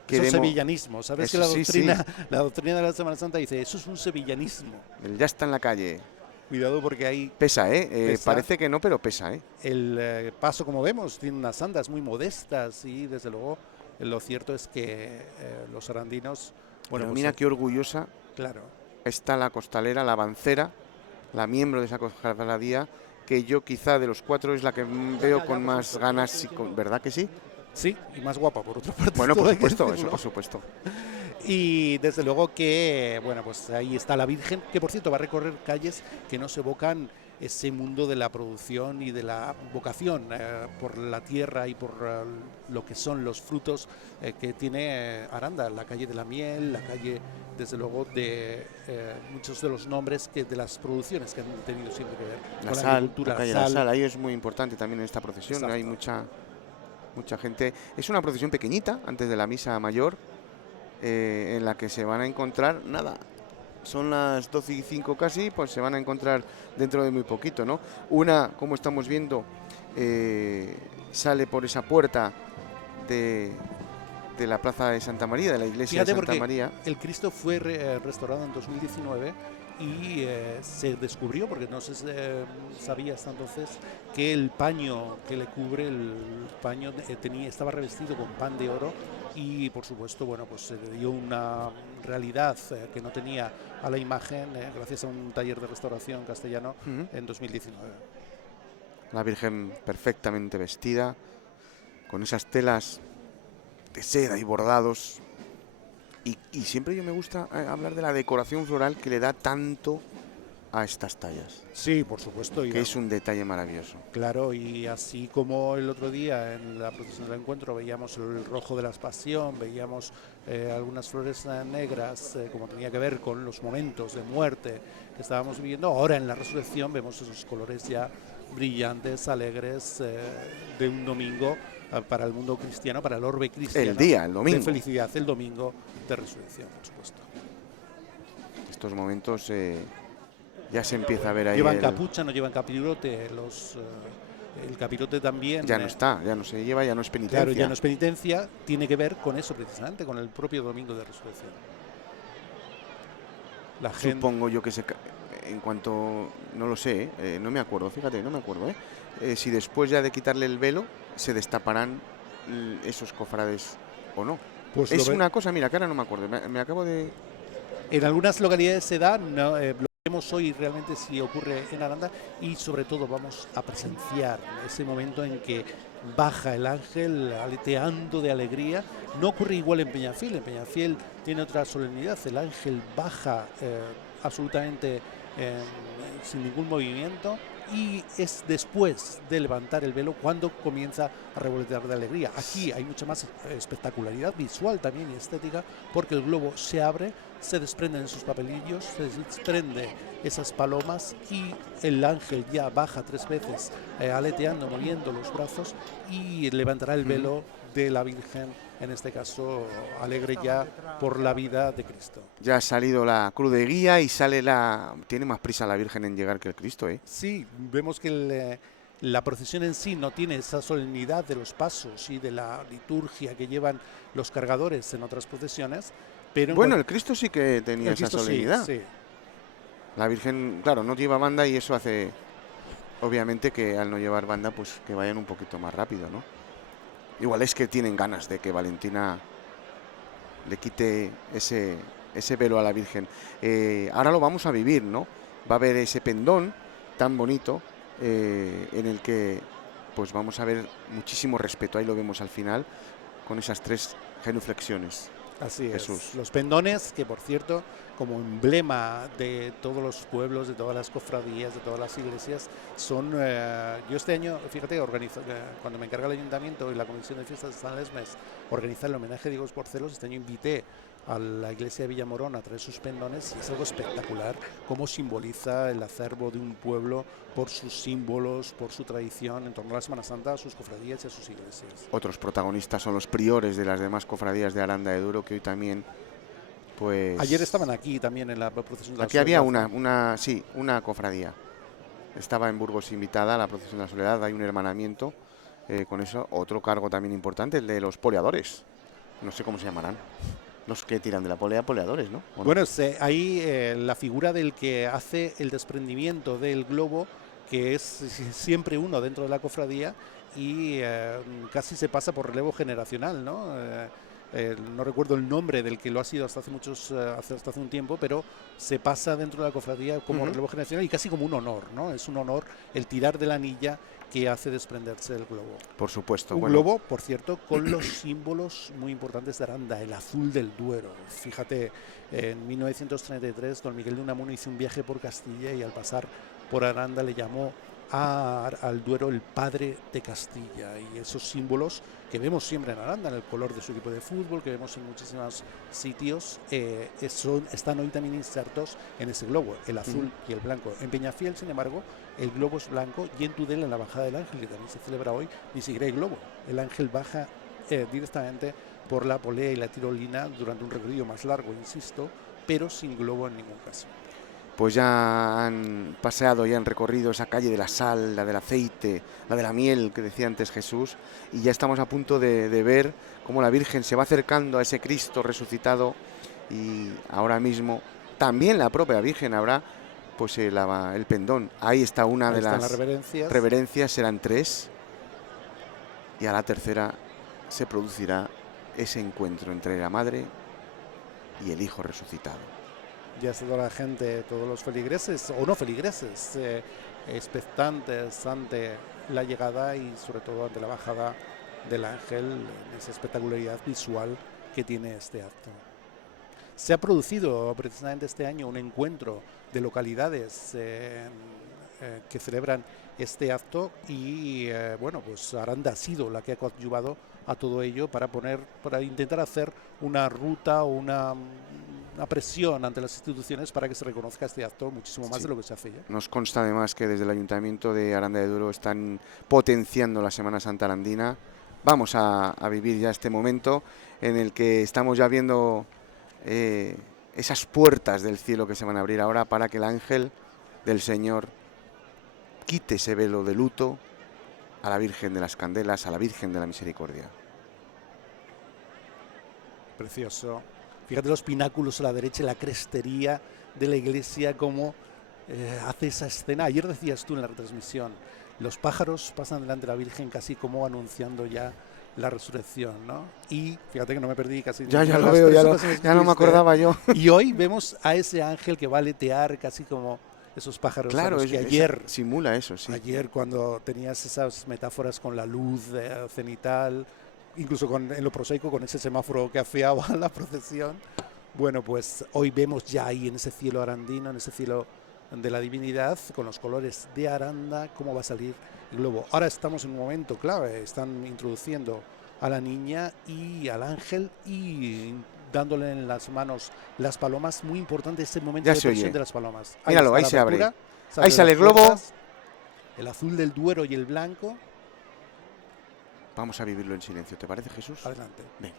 Eso es sevillanismo, ¿sabes? Eso, que sí. La doctrina de la Semana Santa dice, eso es un sevillanismo. El ya está en la calle. Cuidado porque ahí... Pesa, ¿eh? Pesa. Parece que no, pero pesa, ¿eh? El paso, como vemos, tiene unas andas muy modestas y, desde luego, lo cierto es que los arandinos... Bueno, pues mira qué orgullosa está la costalera, la avancera, la miembro de esa cofradía, que yo quizá de los 4 es la que veo con más ganas, ¿verdad que sí? Sí, y más guapa por otra parte. Bueno, por supuesto, eso por supuesto. Y desde luego que, bueno, pues ahí está la Virgen, que por cierto va a recorrer calles que nos evocan ese mundo de la producción y de la vocación por la tierra y por lo que son los frutos que tiene Aranda, la calle de la miel, la calle, desde luego, de muchos de los nombres de las producciones que han tenido siempre que ver con la agricultura. La calle de la sal, ahí es muy importante también en esta procesión. Exacto. Hay mucha gente. Es una procesión pequeñita antes de la misa mayor, en la que se van a encontrar, nada, son las 12:05 casi, pues se van a encontrar dentro de muy poquito, ¿no? Una, como estamos viendo, sale por esa puerta de la plaza de Santa María, de la iglesia de Santa María. El Cristo fue restaurado en 2019 y se descubrió, porque no se sabía hasta entonces, que el paño que le cubre, el paño estaba revestido con pan de oro y, por supuesto, bueno, pues se le dio una realidad que no tenía a la imagen gracias a un taller de restauración castellano en 2019. La Virgen perfectamente vestida, con esas telas de seda y bordados. Y siempre me gusta hablar de la decoración floral que le da tanto a estas tallas. Sí, por supuesto. Que es un detalle maravilloso. Claro, y así como el otro día en la procesión del encuentro veíamos el rojo de la pasión, veíamos algunas flores negras, como tenía que ver con los momentos de muerte que estábamos viviendo, ahora en la resurrección vemos esos colores ya brillantes, alegres, de un domingo para el mundo cristiano, para el orbe cristiano. El domingo. De felicidad, el domingo de resurrección, por supuesto. Estos momentos ya se empieza a ver ahí. Llevan capucha, no llevan capirote, el capirote también. Ya no está, ya no se lleva, ya no es penitencia. Claro, ya no es penitencia, tiene que ver con eso precisamente, con el propio domingo de resurrección. Supongo yo que en cuanto, no lo sé, no me acuerdo, fíjate, no me acuerdo, si después ya de quitarle el velo se destaparán esos cofrades o no. Pues es una cosa, mira, que ahora no me acuerdo, me acabo de... En algunas localidades se da, no, lo veremos hoy realmente si ocurre en Aranda, y sobre todo vamos a presenciar ese momento en que baja el ángel aleteando de alegría. No ocurre igual en Peñafiel tiene otra solemnidad, el ángel baja absolutamente sin ningún movimiento, y es después de levantar el velo cuando comienza a revolotear de alegría. Aquí hay mucha más espectacularidad visual también y estética, porque el globo se abre, se desprenden sus papelillos, se desprende esas palomas y el ángel ya baja 3 veces aleteando, moviendo los brazos, y levantará el velo de la Virgen, en este caso alegre ya por la vida de Cristo. Ya ha salido la cruz de guía y tiene más prisa la Virgen en llegar que el Cristo, ¿eh? Sí, vemos que la procesión en sí no tiene esa solemnidad de los pasos y de la liturgia que llevan los cargadores en otras procesiones, Pero bueno, el Cristo sí que tenía el esa Cristo sí, solemnidad. sí. La Virgen, claro, no lleva banda y eso hace, obviamente, que al no llevar banda, pues que vayan un poquito más rápido, ¿no? Igual es que tienen ganas de que Valentina le quite ese velo a la Virgen. Ahora lo vamos a vivir, ¿no? Va a haber ese pendón tan bonito en el que pues vamos a ver muchísimo respeto. Ahí lo vemos al final con esas 3 genuflexiones. Así Jesús. es. Los pendones, que por cierto, como emblema de todos los pueblos, de todas las cofradías, de todas las iglesias, son... yo este año, fíjate, cuando me encarga el ayuntamiento y la comisión de fiestas de San Lesmes organizar el homenaje a Diego Porcelos, este año invité a la iglesia de Villamorón a traer sus pendones y es algo espectacular cómo simboliza el acervo de un pueblo por sus símbolos, por su tradición en torno a la Semana Santa, a sus cofradías y a sus iglesias. Otros protagonistas son los priores de las demás cofradías de Aranda de Duero, que hoy también, pues... Ayer estaban aquí también en la procesión de la Aquí había Soledad. una cofradía. Estaba en Burgos invitada a la procesión de la Soledad, hay un hermanamiento con eso. Otro cargo también importante, el de los poleadores. No sé cómo se llamarán. Los que tiran de la polea, poleadores, ¿no? Bueno, ahí la figura del que hace el desprendimiento del globo, que es siempre uno dentro de la cofradía y casi se pasa por relevo generacional, ¿no? No recuerdo el nombre del que lo ha sido hasta hace un tiempo, pero se pasa dentro de la cofradía como relevo generacional y casi como un honor, ¿no? Es un honor el tirar de la anilla que hace desprenderse el globo. Por supuesto. Un globo, por cierto, con los símbolos muy importantes de Aranda, el azul del Duero. Fíjate, en 1933 don Miguel de Unamuno hizo un viaje por Castilla y al pasar por Aranda le llamó al Duero el padre de Castilla, y esos símbolos que vemos siempre en Aranda, en el color de su equipo de fútbol, que vemos en muchísimos sitios, están hoy también insertos en ese globo, el azul y el blanco. En Peñafiel, sin embargo, el globo es blanco, y en Tudela, en la bajada del Ángel, que también se celebra hoy, ni siquiera hay globo. El Ángel baja directamente por la polea y la tirolina durante un recorrido más largo, insisto, pero sin globo en ningún caso. Pues ya han paseado, ya han recorrido esa calle de la sal, la del aceite, la de la miel que decía antes Jesús, y ya estamos a punto de ver cómo la Virgen se va acercando a ese Cristo resucitado, y ahora mismo también la propia Virgen habrá pues el pendón. Ahí está una de las reverencias, serán 3, y a la tercera se producirá ese encuentro entre la Madre y el Hijo resucitado. Ya está toda la gente, todos los feligreses o no feligreses, expectantes ante la llegada y sobre todo ante la bajada del ángel, esa espectacularidad visual que tiene este acto. Se ha producido precisamente este año un encuentro de localidades que celebran este acto y bueno, pues Aranda ha sido la que ha coadyuvado a todo ello para intentar hacer una ruta o una presión ante las instituciones para que se reconozca este acto muchísimo más de lo que se hace ya. Nos consta además que desde el Ayuntamiento de Aranda de Duero están potenciando la Semana Santa arandina. Vamos a vivir ya este momento en el que estamos ya viendo esas puertas del cielo que se van a abrir ahora para que el ángel del Señor quite ese velo de luto a la Virgen de las Candelas, a la Virgen de la Misericordia. Precioso. Fíjate los pináculos a la derecha, la crestería de la iglesia, cómo hace esa escena. Ayer decías tú en la retransmisión, los pájaros pasan delante de la Virgen casi como anunciando ya la resurrección, ¿no? Y fíjate que no me perdí casi. Ya lo veo, ya no me acordaba yo. Y hoy vemos a ese ángel que va a aletear casi como esos pájaros. Claro, que ayer simula eso, sí. Ayer cuando tenías esas metáforas con la luz cenital, incluso en lo prosaico con ese semáforo que afeaba la procesión, bueno, pues hoy vemos ya ahí en ese cielo arandino, en ese cielo de la divinidad, con los colores de Aranda, cómo va a salir el globo. Ahora estamos en un momento clave, están introduciendo a la niña y al ángel y dándole en las manos las palomas. Muy importante ese momento de presión de las palomas. Míralo, ahí se abre. Ahí sale el globo. El azul del Duero y el blanco. Vamos a vivirlo en silencio, ¿te parece, Jesús? Adelante. Venga.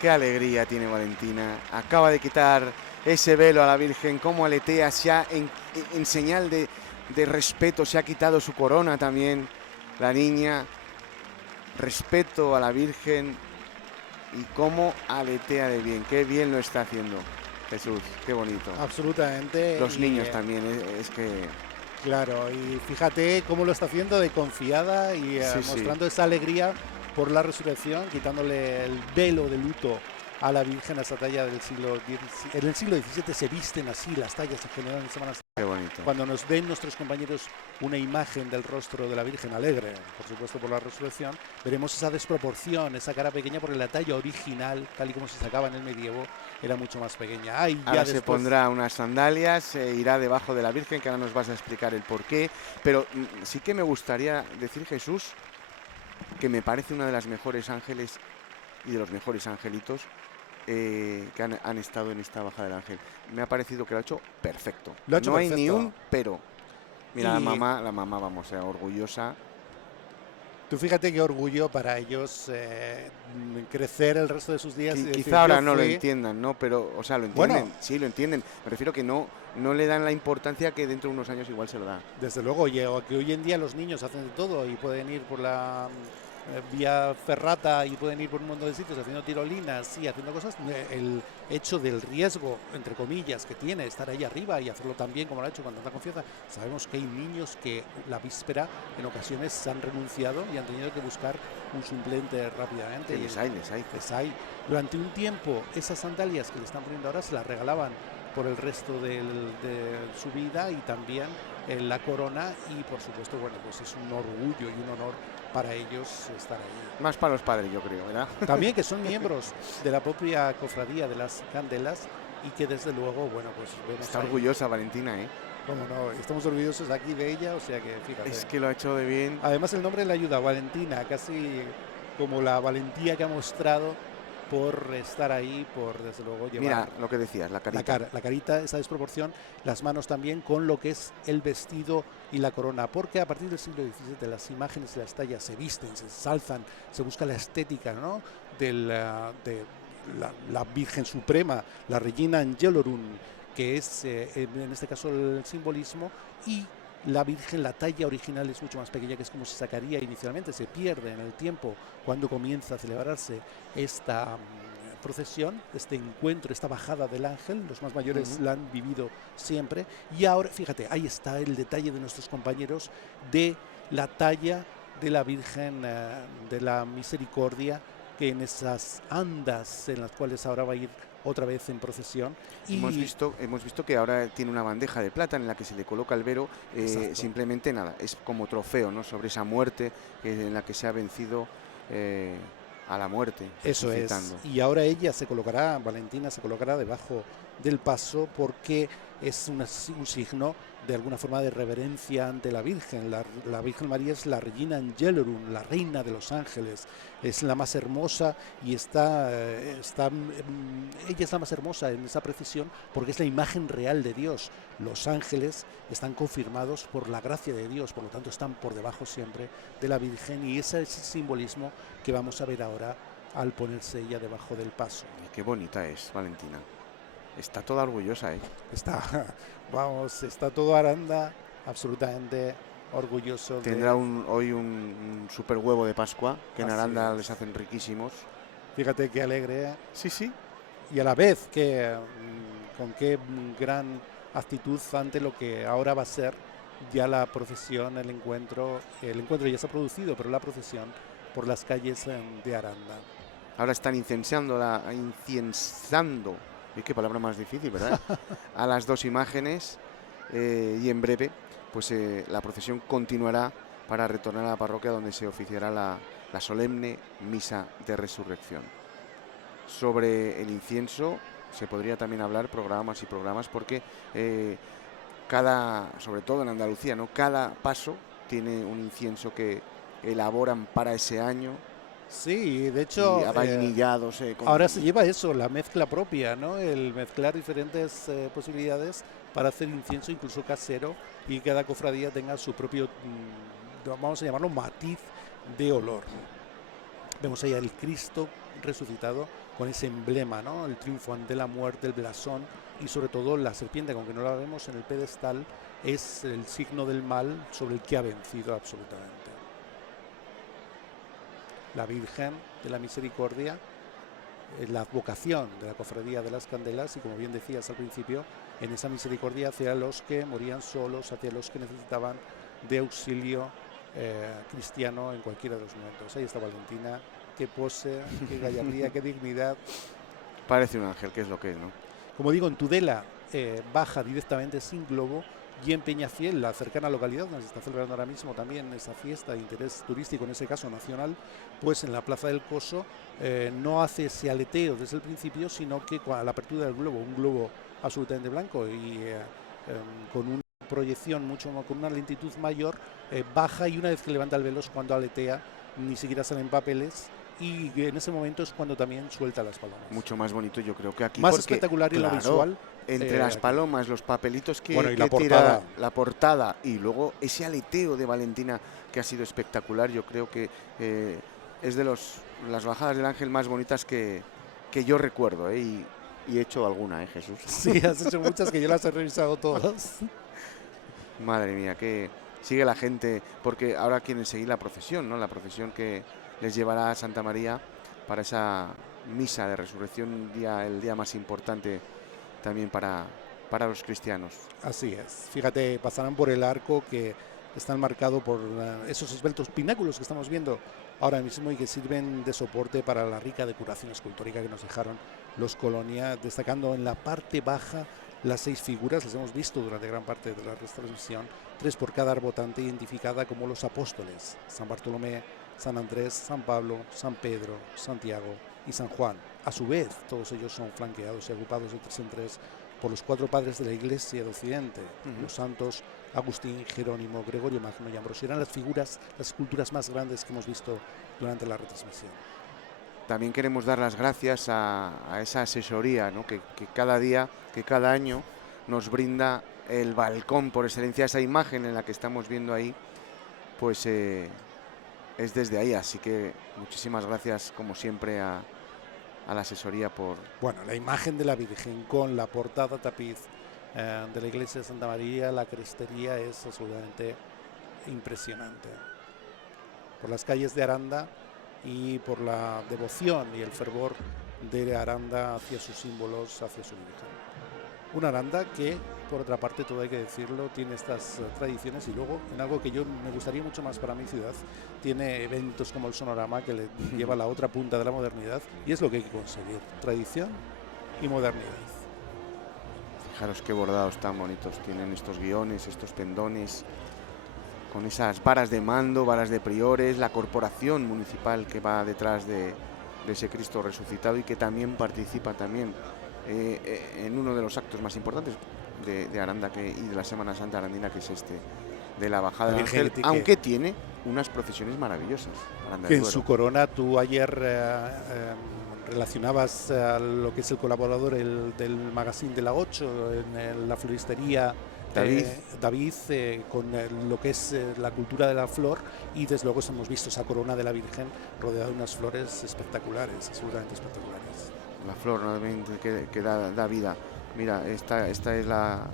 Qué alegría tiene Valentina. Acaba de quitar ese velo a la Virgen, como aletea, se ha en señal de respeto, se ha quitado su corona también la niña. Respeto a la Virgen y cómo aletea de bien. Qué bien lo está haciendo Jesús, qué bonito. Absolutamente. Los niños también, es que... Claro, y fíjate cómo lo está haciendo de confiada y mostrando esa alegría por la resurrección, quitándole el velo de luto a la Virgen, a esa talla del siglo XVII. En el siglo XVII se visten así las tallas en general en Semana Santa. Qué bonito. Cuando nos den nuestros compañeros una imagen del rostro de la Virgen alegre, por supuesto por la resurrección, veremos esa desproporción, esa cara pequeña, porque la talla original, tal y como se sacaba en el medievo, era mucho más pequeña. Ahora se pondrá unas sandalias, irá debajo de la Virgen, que ahora nos vas a explicar el porqué, pero sí que me gustaría decir, Jesús, que me parece una de las mejores ángeles y de los mejores angelitos que han estado en esta bajada del ángel. Me ha parecido que lo ha hecho perfecto. No hay ni un pero. Mira, la mamá, vamos, orgullosa. Tú fíjate qué orgullo para ellos crecer el resto de sus días. Quizá ahora no lo entiendan, ¿no? Pero, o sea, lo entienden, bueno, sí, lo entienden. Me refiero que no le dan la importancia que dentro de unos años igual se lo da. Desde luego, que hoy en día los niños hacen de todo y pueden ir por la vía ferrata y pueden ir por un montón de sitios haciendo tirolinas y haciendo cosas. El hecho del riesgo, entre comillas, que tiene estar ahí arriba y hacerlo tan bien como lo ha hecho con tanta confianza. Sabemos que hay niños que la víspera en ocasiones se han renunciado y han tenido que buscar un suplente rápidamente. Sí, les hay. Durante un tiempo esas sandalias que le están poniendo ahora se las regalaban por el resto de su vida, y también la corona, y por supuesto, bueno, pues es un orgullo y un honor para ellos estar ahí. Más para los padres, yo creo, ¿verdad? También que son miembros de la propia cofradía de las Candelas y que desde luego, bueno, pues vemos está orgullosa Valentina, ¿eh? Cómo no, estamos orgullosos aquí de ella, o sea que fíjate. Es que lo ha hecho de bien. Además el nombre le ayuda, Valentina, casi como la valentía que ha mostrado por estar ahí, por desde luego llevar... Mira lo que decías, la carita. La carita, esa desproporción, las manos también con lo que es el vestido y la corona, porque a partir del siglo XVII las imágenes y las tallas se visten, se ensalzan, se busca la estética, ¿no?, de la Virgen Suprema, la Regina Angelorum, que es en este caso el simbolismo, y la Virgen, la talla original es mucho más pequeña, que es como se sacaría inicialmente, se pierde en el tiempo cuando comienza a celebrarse esta procesión, este encuentro, esta bajada del ángel. Los más mayores la han vivido siempre, y ahora, fíjate, ahí está el detalle de nuestros compañeros de la talla de la Virgen de la Misericordia, que en esas andas en las cuales ahora va a ir otra vez en procesión. Y hemos visto que ahora tiene una bandeja de plata en la que se le coloca el velo, simplemente nada, es como trofeo, ¿no?, sobre esa muerte en la que se ha vencido a la muerte. Eso es, y ahora ella se colocará, Valentina se colocará debajo del paso, porque es un signo de alguna forma de reverencia ante la Virgen. La Virgen María es la Regina Angelorum, la reina de los ángeles, es la más hermosa, y ella es la más hermosa en esa precisión porque es la imagen real de Dios. Los ángeles están confirmados por la gracia de Dios, por lo tanto están por debajo siempre de la Virgen, y ese es el simbolismo que vamos a ver ahora al ponerse ella debajo del paso. Y qué bonita es Valentina. Está toda orgullosa, ¿eh? Está todo Aranda absolutamente orgulloso. Tendrá hoy un super huevo de Pascua, que en Aranda les hacen riquísimos. Fíjate qué alegre. Sí. Y a la vez, con qué gran actitud ante lo que ahora va a ser ya la procesión, el encuentro ya se ha producido, pero la procesión por las calles de Aranda. Ahora están incensando, qué palabra más difícil, ¿verdad? A las dos imágenes, y en breve pues la procesión continuará para retornar a la parroquia, donde se oficiará la solemne misa de resurrección. Sobre el incienso se podría también hablar programas y programas, porque sobre todo en Andalucía, ¿no?, cada paso tiene un incienso que elaboran para ese año. Sí, de hecho, ahora se lleva eso, la mezcla propia, ¿no?, el mezclar diferentes posibilidades para hacer incienso, incluso casero, y cada cofradía tenga su propio, vamos a llamarlo, matiz de olor. Vemos ahí al Cristo resucitado con ese emblema, ¿no? El triunfo ante la muerte, el blasón y sobre todo la serpiente, aunque no la vemos en el pedestal, es el signo del mal sobre el que ha vencido absolutamente. La Virgen de la Misericordia, la advocación de la Cofradía de las Candelas y, como bien decías al principio, en esa misericordia hacia los que morían solos, hacia los que necesitaban de auxilio cristiano en cualquiera de los momentos. Ahí está Valentina, qué pose, qué gallardía, qué dignidad. Parece un ángel, que es lo que es, ¿no? Como digo, en Tudela baja directamente sin globo, y en Peñafiel, la cercana localidad donde se está celebrando ahora mismo también esa fiesta de interés turístico, en ese caso nacional, pues en la Plaza del Coso no hace ese aleteo desde el principio, sino que a la apertura del globo, un globo absolutamente blanco y con una proyección con una lentitud mayor, baja, y una vez que levanta el velo es cuando aletea, ni siquiera salen papeles, y en ese momento es cuando también suelta las palomas. Mucho más bonito, yo creo, que aquí. Más porque, espectacular en claro, lo visual. Entre las palomas, los papelitos que, bueno, y que la tira la portada, y luego ese aleteo de Valentina que ha sido espectacular. Yo creo que es de las bajadas del ángel más bonitas que yo recuerdo, y he hecho alguna, Jesús. Sí, has hecho muchas, que yo las he revisado todas. Madre mía, que sigue la gente, porque ahora quieren seguir la procesión, ¿no? La procesión que les llevará a Santa María para esa misa de resurrección, el día más importante también para los cristianos. Así es. Fíjate, pasarán por el arco que está marcado por esos esbeltos pináculos que estamos viendo ahora mismo y que sirven de soporte para la rica decoración escultórica que nos dejaron los Colonia, destacando en la parte baja las 6 figuras. Las hemos visto durante gran parte de la retransmisión, 3 por cada arbotante, identificada como los apóstoles: San Bartolomé, San Andrés, San Pablo, San Pedro, Santiago y San Juan. A su vez, todos ellos son flanqueados y agrupados de 3 en 3 por los 4 padres de la Iglesia de Occidente, los santos Agustín, Jerónimo, Gregorio Magno y Ambrosio. Eran las figuras, las esculturas más grandes que hemos visto durante la retransmisión. También queremos dar las gracias a esa asesoría, ¿no? que cada día, que cada año nos brinda el balcón por excelencia. Esa imagen en la que estamos viendo ahí, pues es desde ahí, así que muchísimas gracias, como siempre, a la asesoría por... Bueno, la imagen de la Virgen con la portada tapiz de la iglesia de Santa María, la crestería, es absolutamente impresionante. Por las calles de Aranda y por la devoción y el fervor de Aranda hacia sus símbolos, hacia su Virgen. Una Aranda que, por otra parte, todo hay que decirlo, tiene estas tradiciones, y luego, en algo que yo me gustaría mucho más para mi ciudad, tiene eventos como el Sonorama, que le lleva a la otra punta de la modernidad, y es lo que hay que conseguir: tradición y modernidad. Fijaros qué bordados tan bonitos tienen estos guiones, estos pendones, con esas varas de mando, varas de priores, la corporación municipal que va detrás de ese Cristo resucitado y que también participa también en uno de los actos más importantes de Aranda y de la Semana Santa arandina, que es este de la bajada del ángel, aunque tiene unas procesiones maravillosas. Que en su corona, tú ayer relacionabas lo que es el colaborador del magazine de la 8 en la floristería David, con lo que es la cultura de la flor, y desde luego hemos visto esa corona de la Virgen rodeada de unas flores espectaculares, absolutamente espectaculares. La flor, ¿no?, que da vida. Mira, esta es la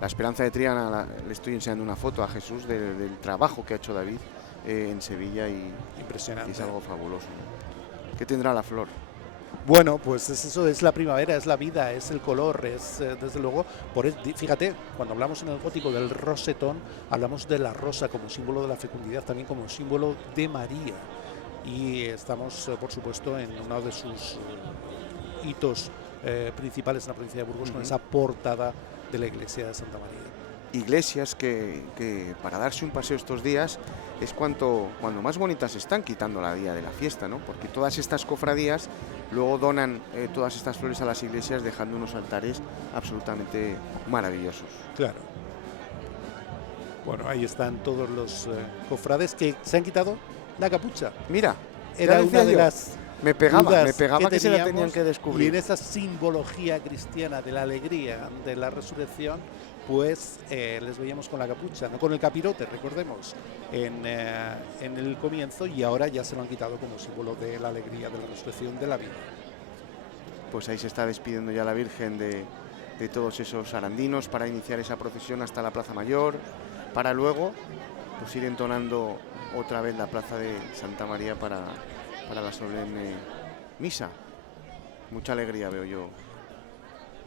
Esperanza de Triana. Le estoy enseñando una foto a Jesús del trabajo que ha hecho David en Sevilla, y impresionante. Y es algo fabuloso, ¿no? ¿Qué tendrá la flor? Bueno, pues eso es la primavera, es la vida, es el color, es desde luego. Fíjate, cuando hablamos en el gótico del rosetón, hablamos de la rosa como símbolo de la fecundidad, también como símbolo de María. Y estamos, por supuesto, en uno de sus hitos principales en la provincia de Burgos, con esa portada de la iglesia de Santa María. Iglesias que para darse un paseo estos días es cuando más bonitas están, quitando la día de la fiesta, ¿no? Porque todas estas cofradías luego donan todas estas flores a las iglesias, dejando unos altares absolutamente maravillosos. Claro. Bueno, ahí están todos los cofrades que se han quitado la capucha. Mira, era una de las... Me pegaba que se la tenían que descubrir. Y en esa simbología cristiana de la alegría de la resurrección, pues les veíamos con la capucha, no con el capirote, recordemos, en el comienzo, y ahora ya se lo han quitado como símbolo de la alegría de la resurrección de la vida. Pues ahí se está despidiendo ya la Virgen de todos esos arandinos para iniciar esa procesión hasta la Plaza Mayor, para luego pues ir entonando otra vez la Plaza de Santa María para la solemne misa. Mucha alegría veo yo.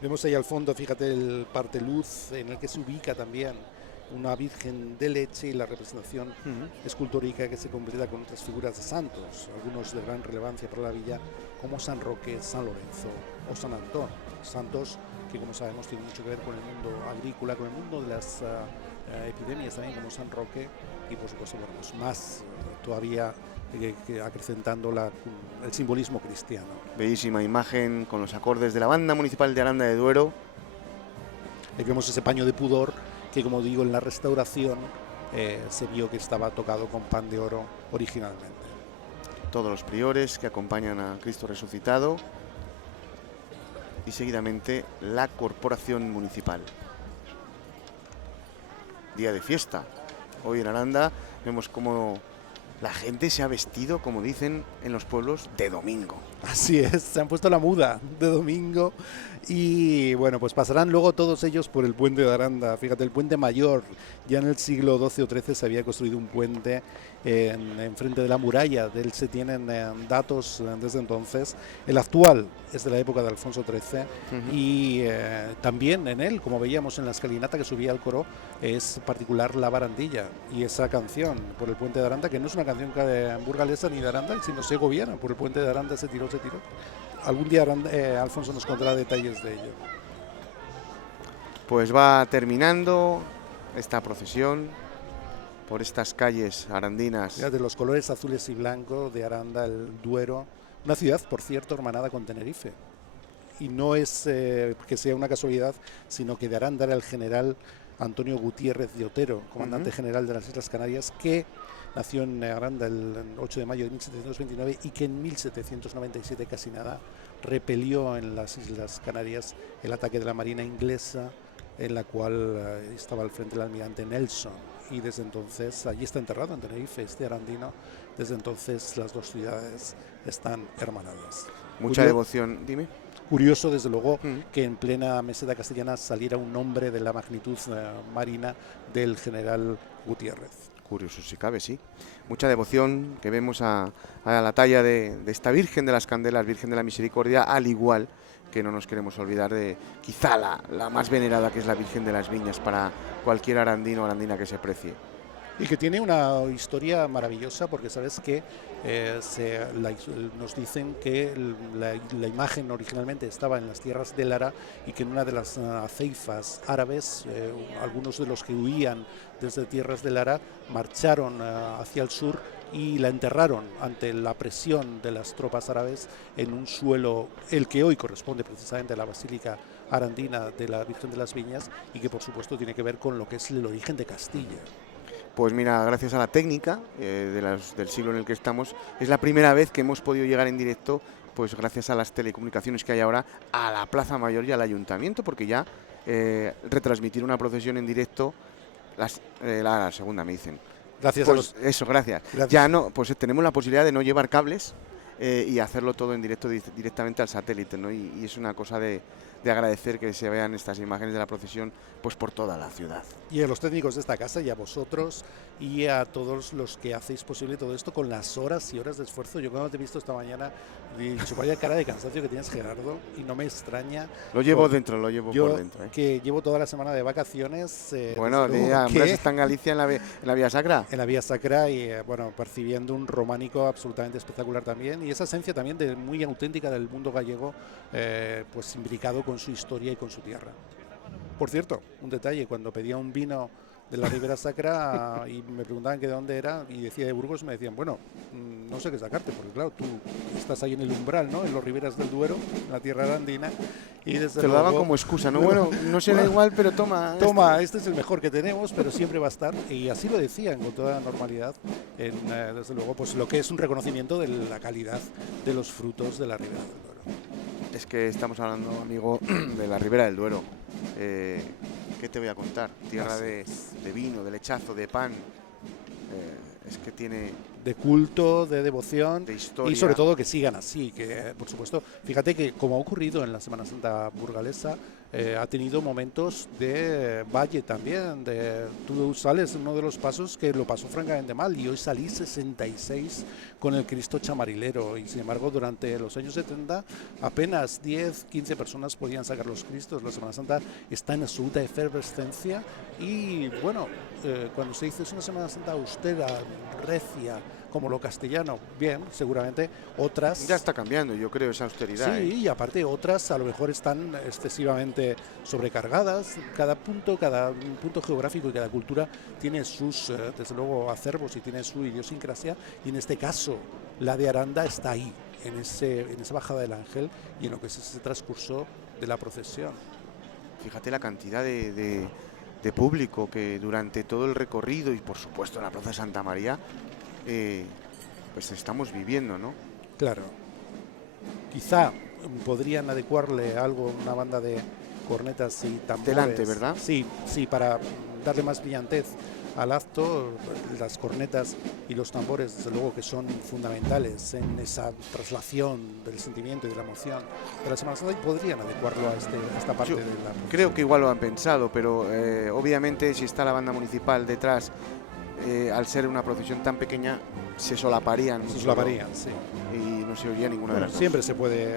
Vemos ahí al fondo, fíjate, el parteluz en el que se ubica también una Virgen de leche y la representación escultórica que se completa con otras figuras de santos, algunos de gran relevancia para la villa, como San Roque, San Lorenzo o San Antón. Santos que, como sabemos, tienen mucho que ver con el mundo agrícola, con el mundo de las epidemias también, como San Roque, y por supuesto, bueno, pues más todavía que acrecentando el simbolismo cristiano. Bellísima imagen con los acordes de la Banda Municipal de Aranda de Duero. Aquí vemos ese paño de pudor que, como digo, en la restauración se vio que estaba tocado con pan de oro originalmente. Todos los priores que acompañan a Cristo resucitado y seguidamente la corporación municipal. Día de fiesta. Hoy en Aranda vemos cómo la gente se ha vestido, como dicen en los pueblos, de domingo. Así es, se han puesto la muda de domingo y bueno, pues pasarán luego todos ellos por el puente de Aranda. Fíjate, el puente mayor, ya en el siglo XII o XIII se había construido un puente en frente de la muralla, de él se tienen datos desde entonces. El actual es de la época de Alfonso XIII y también en él, como veíamos en la escalinata que subía al coro, es particular la barandilla y esa canción por el puente de Aranda, que no es una canción burgalesa ni de Aranda, sino segoviana. Por el puente de Aranda se tiró. Algún día Alfonso nos contará detalles de ello. Pues va terminando esta procesión por estas calles arandinas. Fíjate, los colores azules y blancos de Aranda, el Duero, una ciudad, por cierto, hermanada con Tenerife. Y no es que sea una casualidad, sino que de Aranda era el general Antonio Gutiérrez de Otero, comandante general de las Islas Canarias, que nació en Aranda el 8 de mayo de 1729 y que en 1797, casi nada, repelió en las Islas Canarias el ataque de la Marina inglesa, en la cual estaba al frente el almirante Nelson, y desde entonces allí está enterrado en Tenerife este arandino. Desde entonces las dos ciudades están hermanadas. Mucha devoción, dime. Curioso, desde luego, que en plena meseta castellana saliera un nombre de la magnitud marina del general Gutiérrez. Curioso, si cabe, sí. Mucha devoción que vemos a la talla de esta Virgen de las Candelas, Virgen de la Misericordia, al igual que no nos queremos olvidar de quizá la más venerada, que es la Virgen de las Viñas, para cualquier arandino o arandina que se precie. Y que tiene una historia maravillosa, porque sabes que nos dicen que la imagen originalmente estaba en las tierras de Lara y que en una de las aceifas árabes, algunos de los que huían desde tierras de Lara marcharon hacia el sur y la enterraron ante la presión de las tropas árabes en un suelo, el que hoy corresponde precisamente a la Basílica Arandina de la Virgen de las Viñas, y que por supuesto tiene que ver con lo que es el origen de Castilla. Pues mira, gracias a la técnica del siglo en el que estamos, es la primera vez que hemos podido llegar en directo, pues gracias a las telecomunicaciones que hay ahora, a la Plaza Mayor y al Ayuntamiento, porque ya retransmitir una procesión en directo, la segunda me dicen. Gracias pues eso, gracias. Ya no, pues tenemos la posibilidad de no llevar cables y hacerlo todo en directo directamente al satélite, ¿no? Y es una cosa de agradecer que se vean estas imágenes de la procesión pues por toda la ciudad. Y a los técnicos de esta casa y a vosotros y a todos los que hacéis posible todo esto con las horas y horas de esfuerzo. Yo cuando te he visto esta mañana he dicho, vaya cara de cansancio que tienes, Gerardo, y no me extraña. Lo llevo dentro, lo llevo por dentro. Que llevo toda la semana de vacaciones. Bueno, hombre, está en Galicia, en la Vía Sacra. En la Vía Sacra y bueno, percibiendo un románico absolutamente espectacular también, y esa esencia también muy auténtica del mundo gallego, pues imbricado con su historia y con su tierra. Por cierto, un detalle, cuando pedía un vino de la Ribera Sacra y me preguntaban que de dónde era y decía de Burgos, me decían, bueno, no sé qué sacarte, porque claro, tú estás ahí en el umbral, ¿no? En los riberas del Duero, en la tierra arandina, y desde te lo daban como excusa, ¿no? Bueno, no será igual, pero toma. Este es el mejor que tenemos, pero siempre va a estar, y así lo decían con toda normalidad, desde luego, pues lo que es un reconocimiento de la calidad de los frutos de la Ribera del Duero. Es que estamos hablando, amigo, de la Ribera del Duero. ¿qué te voy a contar? Tierra de vino, de lechazo, de pan. Es que tiene... De culto, de devoción, de historia. y sobre todo que sigan así, que por supuesto, fíjate que como ha ocurrido en la Semana Santa burgalesa, ha tenido momentos de valle también, tú sales en uno de los pasos que lo pasó francamente mal, y hoy salí 66 con el Cristo chamarilero, y sin embargo durante los años 70 apenas 10, 15 personas podían sacar los Cristos. La Semana Santa está en absoluta efervescencia, y bueno, cuando se dice es una Semana Santa austera, recia, como lo castellano, bien, seguramente otras... Ya está cambiando, yo creo, esa austeridad. Sí, y aparte otras a lo mejor están excesivamente sobrecargadas. Cada punto geográfico y cada cultura tiene sus, desde luego, acervos y tiene su idiosincrasia, y en este caso la de Aranda está ahí, en esa bajada del Ángel y en lo que es ese transcurso de la procesión. Fíjate la cantidad de público que durante todo el recorrido y por supuesto en la Plaza de Santa María pues estamos viviendo, ¿no? Claro. Quizá podrían adecuarle algo, una banda de cornetas y tambores. Delante, ¿verdad? Sí, para darle más brillantez al acto. Las cornetas y los tambores, desde luego, que son fundamentales en esa traslación del sentimiento y de la emoción de la Semana Santa, y podrían adecuarlo a esta parte de la... Creo que igual lo han pensado, pero obviamente si está la banda municipal detrás, al ser una procesión tan pequeña, se solaparían. Se solaparían, sí. Y no se oiría ninguna de las dos. Siempre se puede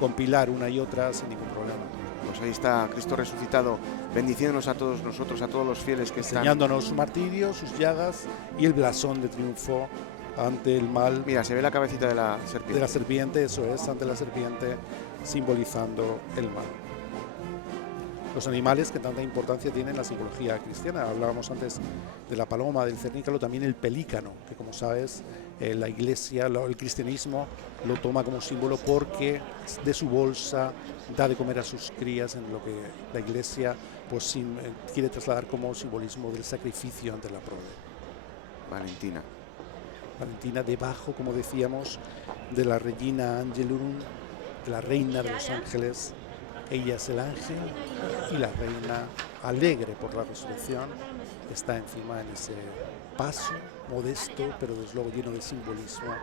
compilar una y otra sin ningún problema. Pues ahí está Cristo resucitado, bendiciéndonos a todos nosotros, a todos los fieles que enseñándonos su martirio, sus llagas y el blasón de triunfo ante el mal. Mira, se ve la cabecita de la serpiente. De la serpiente, eso es, ante la serpiente, simbolizando el mal. Los animales que tanta importancia tienen en la psicología cristiana. Hablábamos antes de la paloma, del cernícalo, también el pelícano, que como sabes, la iglesia, el cristianismo lo toma como símbolo porque de su bolsa da de comer a sus crías, en lo que la iglesia pues quiere trasladar como simbolismo del sacrificio ante la prole. Valentina, debajo, como decíamos, de la Regina Angelorum, de la reina de los ángeles. Ella es el ángel, y la reina, alegre por la resurrección, está encima en ese paso modesto, pero desde luego lleno de simbolismo,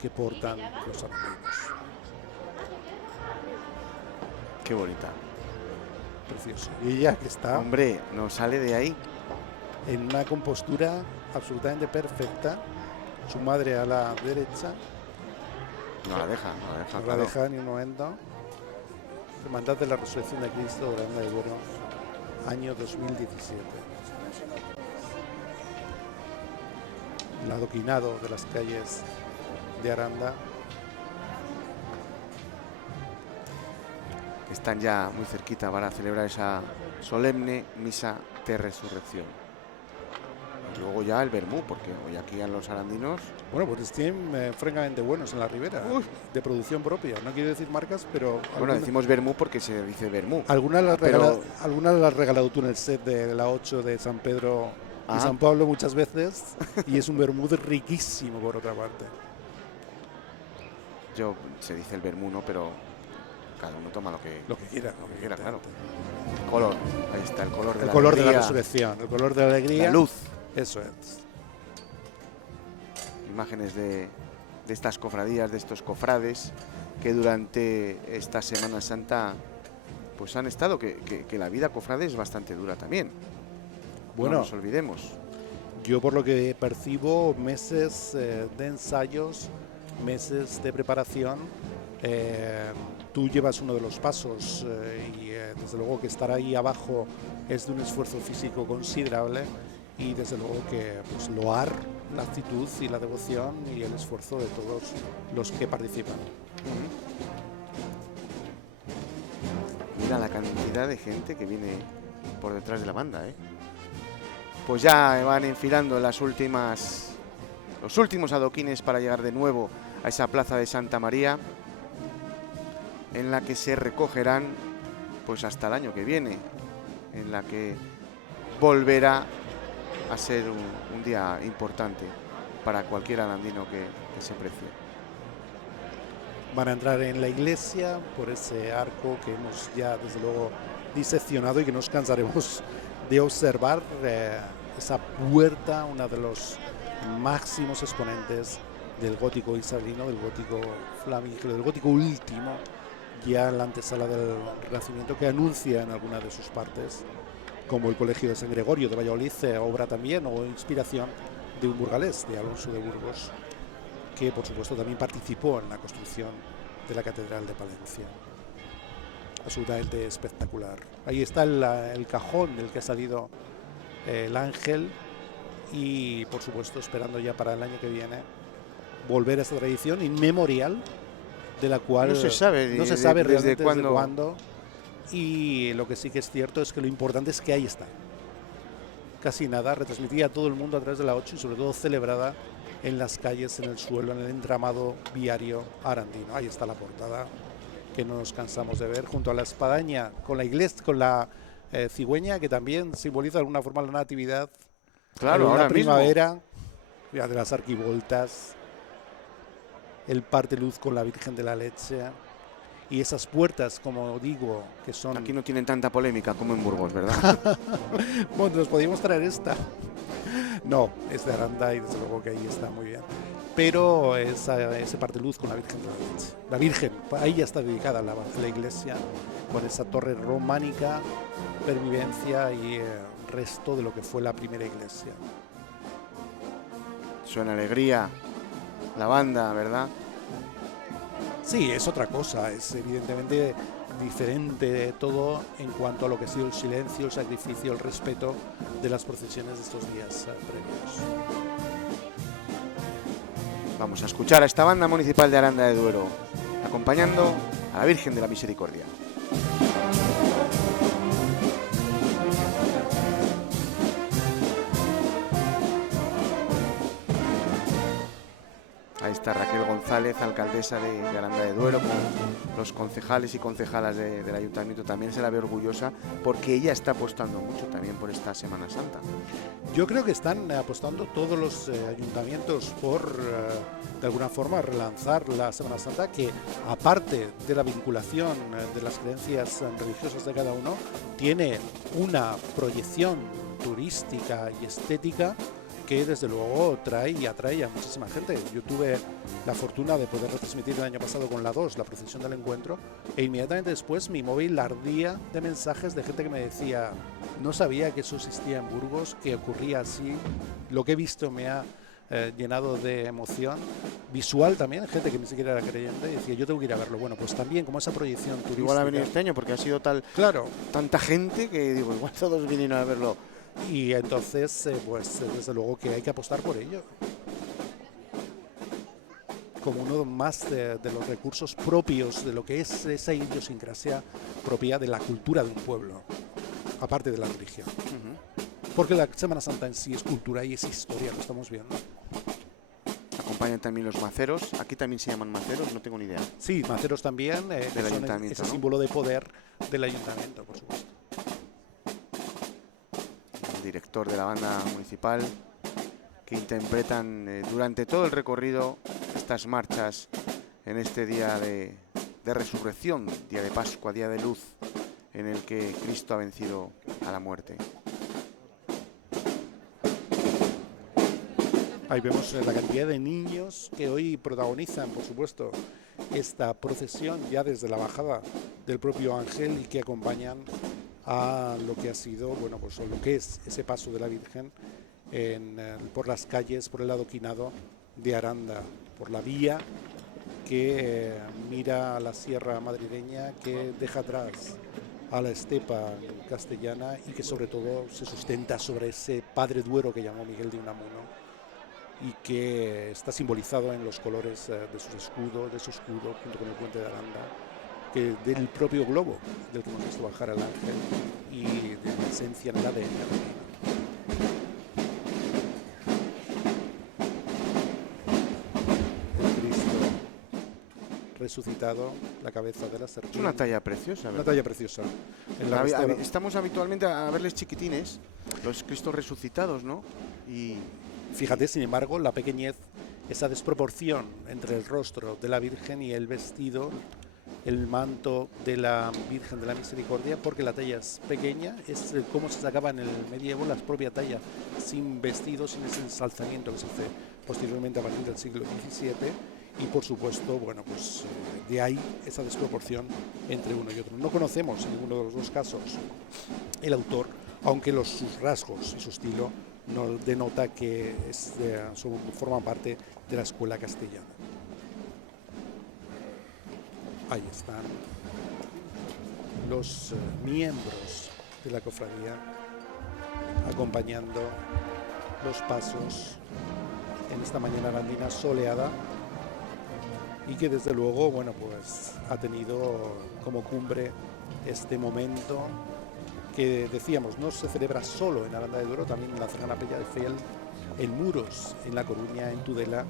que portan los arameños. Qué bonita. Precioso. Y ella que está... Hombre, no sale de ahí. En una compostura absolutamente perfecta. Su madre a la derecha. No la deja. No la deja ni un momento. Hermandad de la Resurrección de Cristo de Aranda de Duero, año 2017. El adoquinado de las calles de Aranda. Están ya muy cerquita para celebrar esa solemne misa de resurrección. Y luego ya el vermú, porque hoy aquí en los arandinos... Bueno, pues tienen francamente buenos en la ribera, de producción propia. No quiero decir marcas, pero... Bueno, decimos vermú porque se dice vermú. Algunas las has regalado tú en el set de la 8 de San Pedro y San Pablo muchas veces, y es un vermú riquísimo por otra parte. Se dice el vermú, ¿no? Pero cada uno toma lo que quiera, claro. El color, ahí está, el color de la alegría. El color de la resurrección, el color de la alegría. La luz. Eso es. Imágenes de estas cofradías, de estos cofrades que durante esta Semana Santa pues han estado, que la vida cofrade es bastante dura también. Bueno, no nos olvidemos. Yo por lo que percibo, meses de ensayos, meses de preparación. Tú llevas uno de los pasos y desde luego que estar ahí abajo es de un esfuerzo físico considerable, y desde luego que pues loar la actitud y la devoción y el esfuerzo de todos los que participan. Mira la cantidad de gente que viene por detrás de la banda, Pues ya van enfilando los últimos adoquines para llegar de nuevo a esa plaza de Santa María, en la que se recogerán pues hasta el año que viene, en la que volverá a ser un día importante para cualquier arandino que se precie. Van a entrar en la iglesia por ese arco que hemos ya desde luego diseccionado y que nos cansaremos de observar esa puerta, una de los máximos exponentes del gótico isabelino, del gótico flamenco, del gótico último, ya en la antesala del Renacimiento, que anuncia en alguna de sus partes, como el Colegio de San Gregorio de Valladolid, obra también o inspiración de un burgalés, de Alonso de Burgos, que por supuesto también participó en la construcción de la Catedral de Palencia. Absolutamente espectacular. Ahí está el cajón del que ha salido el ángel, y por supuesto esperando ya para el año que viene volver a esta tradición inmemorial, de la cual no se sabe realmente desde cuándo. Y lo que sí que es cierto es que lo importante es que ahí está. Casi nada, retransmitida a todo el mundo a través de la 8 y sobre todo celebrada en las calles, en el suelo, en el entramado viario arandino. Ahí está la portada que no nos cansamos de ver, junto a la espadaña, con la iglesia, con la cigüeña, que también simboliza de alguna forma la natividad. Claro, ahora la primavera, mismo. De las arquivoltas, el par de luz con la Virgen de la Leche y esas puertas, como digo, que son... Aquí no tienen tanta polémica como en Burgos, ¿verdad? Bueno, nos podíamos traer esta. No, es de Aranda y desde luego que ahí está muy bien. Pero ese par de luz con la Virgen de la Leche. La Virgen, ahí ya está dedicada la iglesia, con esa torre románica, pervivencia y resto de lo que fue la primera iglesia. Suena alegría, la banda, ¿verdad? Sí, es otra cosa, es evidentemente diferente de todo en cuanto a lo que ha sido el silencio, el sacrificio, el respeto de las procesiones de estos días previos. Vamos a escuchar a esta banda municipal de Aranda de Duero, acompañando a la Virgen de la Misericordia. Ahí está Raquel González, alcaldesa de Aranda de Duero, con los concejales y concejalas del ayuntamiento. También se la ve orgullosa porque ella está apostando mucho también por esta Semana Santa. Yo creo que están apostando todos los ayuntamientos por, de alguna forma, relanzar la Semana Santa, que aparte de la vinculación de las creencias religiosas de cada uno, tiene una proyección turística y estética que desde luego trae y atrae a muchísima gente. Yo tuve la fortuna de poder retransmitir el año pasado con la 2 la procesión del encuentro, e inmediatamente después mi móvil ardía de mensajes de gente que me decía: no sabía que eso existía en Burgos, que ocurría así, lo que he visto me ha llenado de emoción visual también, gente que ni siquiera era creyente, y decía: yo tengo que ir a verlo. Bueno, pues también como esa proyección turística. Igual ha venido este año porque ha sido tanta gente que digo, igual todos vinieron a verlo. Y entonces, pues desde luego que hay que apostar por ello, como uno más de los recursos propios de lo que es esa idiosincrasia propia de la cultura de un pueblo, aparte de la religión. Porque la Semana Santa en sí es cultura y es historia, lo estamos viendo. Acompañan también los maceros. Aquí también se llaman maceros, no tengo ni idea. Sí, maceros también, del ayuntamiento, ese símbolo de poder del ayuntamiento, por supuesto. Director de la banda municipal, que interpretan durante todo el recorrido estas marchas en este día de resurrección, día de Pascua, día de luz, en el que Cristo ha vencido a la muerte. Ahí vemos la cantidad de niños que hoy protagonizan, por supuesto, esta procesión ya desde la bajada del propio ángel, y que acompañan a lo que ha sido, bueno, pues lo que es ese paso de la Virgen por las calles, por el adoquinado de Aranda, por la vía que mira a la sierra madrileña, que deja atrás a la estepa castellana y que sobre todo se sustenta sobre ese Padre Duero que llamó Miguel de Unamuno, y que está simbolizado en los colores de su escudo, junto con el puente de Aranda, del propio globo del que hemos visto bajar al ángel, y de la esencia en el ADN. El Cristo resucitado, la cabeza de la serpiente. Es una talla preciosa, ¿verdad? Una talla preciosa. Estamos habitualmente a verles chiquitines, los Cristos resucitados, ¿no? Y fíjate, sin embargo, la pequeñez, esa desproporción entre el rostro de la Virgen y el vestido, el manto de la Virgen de la Misericordia, porque la talla es pequeña, es como se sacaba en el medievo la propia talla, sin vestido, sin ese ensalzamiento que se hace posteriormente a partir del siglo XVII, y por supuesto, bueno, pues de ahí esa desproporción entre uno y otro. No conocemos en ninguno de los dos casos el autor, aunque sus rasgos y su estilo nos denota que forman parte de la escuela castellana. Ahí están los miembros de la cofradía acompañando los pasos en esta mañana arandina soleada, y que desde luego, bueno, pues ha tenido como cumbre este momento que decíamos no se celebra solo en Aranda de Duero, también en la cercana Peña de Fiel, en Muros, en La Coruña, en Tudela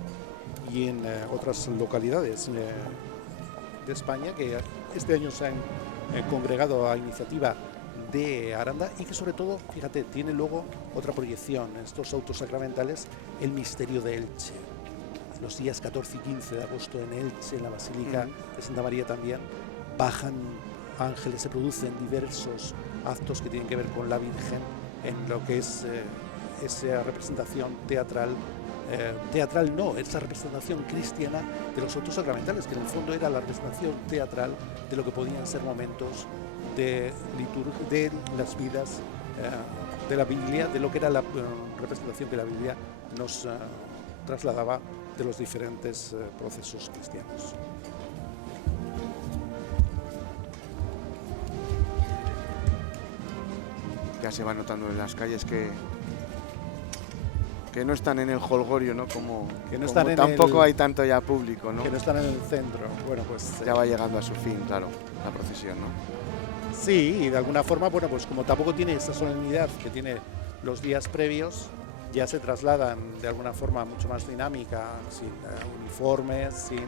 y en otras localidades de España, que este año se han congregado a iniciativa de Aranda, y que sobre todo, fíjate, tiene luego otra proyección en estos autos sacramentales, el misterio de Elche. Los días 14 y 15 de agosto en Elche, en la Basílica de Santa María también, bajan ángeles, se producen diversos actos que tienen que ver con la Virgen en lo que es esa representación teatral, esa representación cristiana de los autos sacramentales, que en el fondo era la representación teatral de lo que podían ser momentos de las vidas de la Biblia, de lo que era la representación que la Biblia nos trasladaba de los diferentes procesos cristianos. Ya se va notando en las calles que no están en el jolgorio, ¿no? Como tampoco hay tanto ya público, ¿no? Que no están en el centro. Bueno, pues ya va llegando a su fin, claro, la procesión, ¿no? Sí, y de alguna forma, bueno, pues como tampoco tiene esa solemnidad que tiene los días previos, ya se trasladan de alguna forma mucho más dinámica, sin uniformes, sin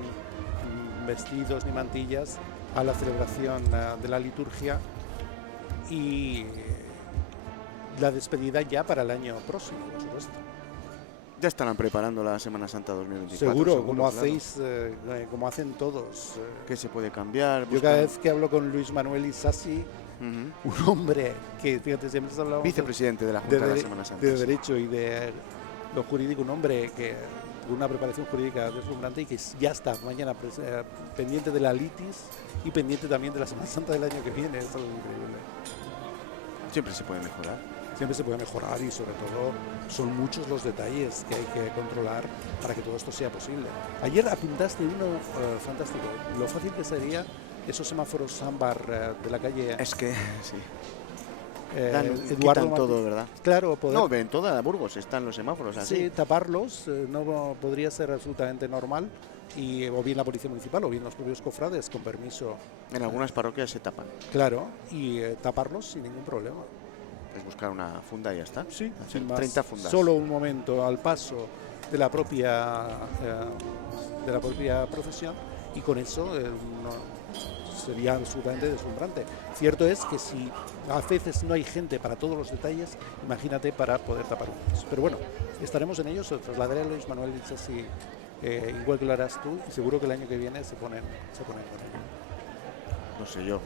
vestidos ni mantillas, a la celebración de la liturgia y la despedida ya para el año próximo, por supuesto. Ya estarán preparando la Semana Santa 2024. Seguro, como hacéis, como hacen todos. ¿Qué se puede cambiar? Yo cada vez que hablo con Luis Manuel Isasi, un hombre que, fíjate, siempre has hablado vicepresidente de la Junta de la Semana Santa, de Derecho y de lo jurídico, un hombre que con una preparación jurídica deslumbrante y que ya está mañana pendiente de la litis y pendiente también de la Semana Santa del año que viene. Es algo increíble. Siempre se puede mejorar. Siempre se puede mejorar, y sobre todo son muchos los detalles que hay que controlar para que todo esto sea posible. Ayer apuntaste uno fantástico, lo fácil que sería esos semáforos ámbar de la calle. Es que sí. Eduardo quitan todo, ¿verdad? Claro, poder. No, en toda Burgos están los semáforos así. Sí, taparlos no podría ser absolutamente normal, o bien la policía municipal o bien los propios cofrades con permiso. En algunas parroquias se tapan. Claro, y taparlos sin ningún problema. Es buscar una funda y ya está. Sí, sin más. 30 fundas. Solo un momento al paso de la propia procesión, y con eso sería absolutamente deslumbrante. Cierto es que si a veces no hay gente para todos los detalles, imagínate para poder tapar unos. Pero bueno, estaremos en ello, se trasladaré a Luis Manuel Isasi, igual que lo harás tú, y seguro que el año que viene se ponen con ello. No sé yo.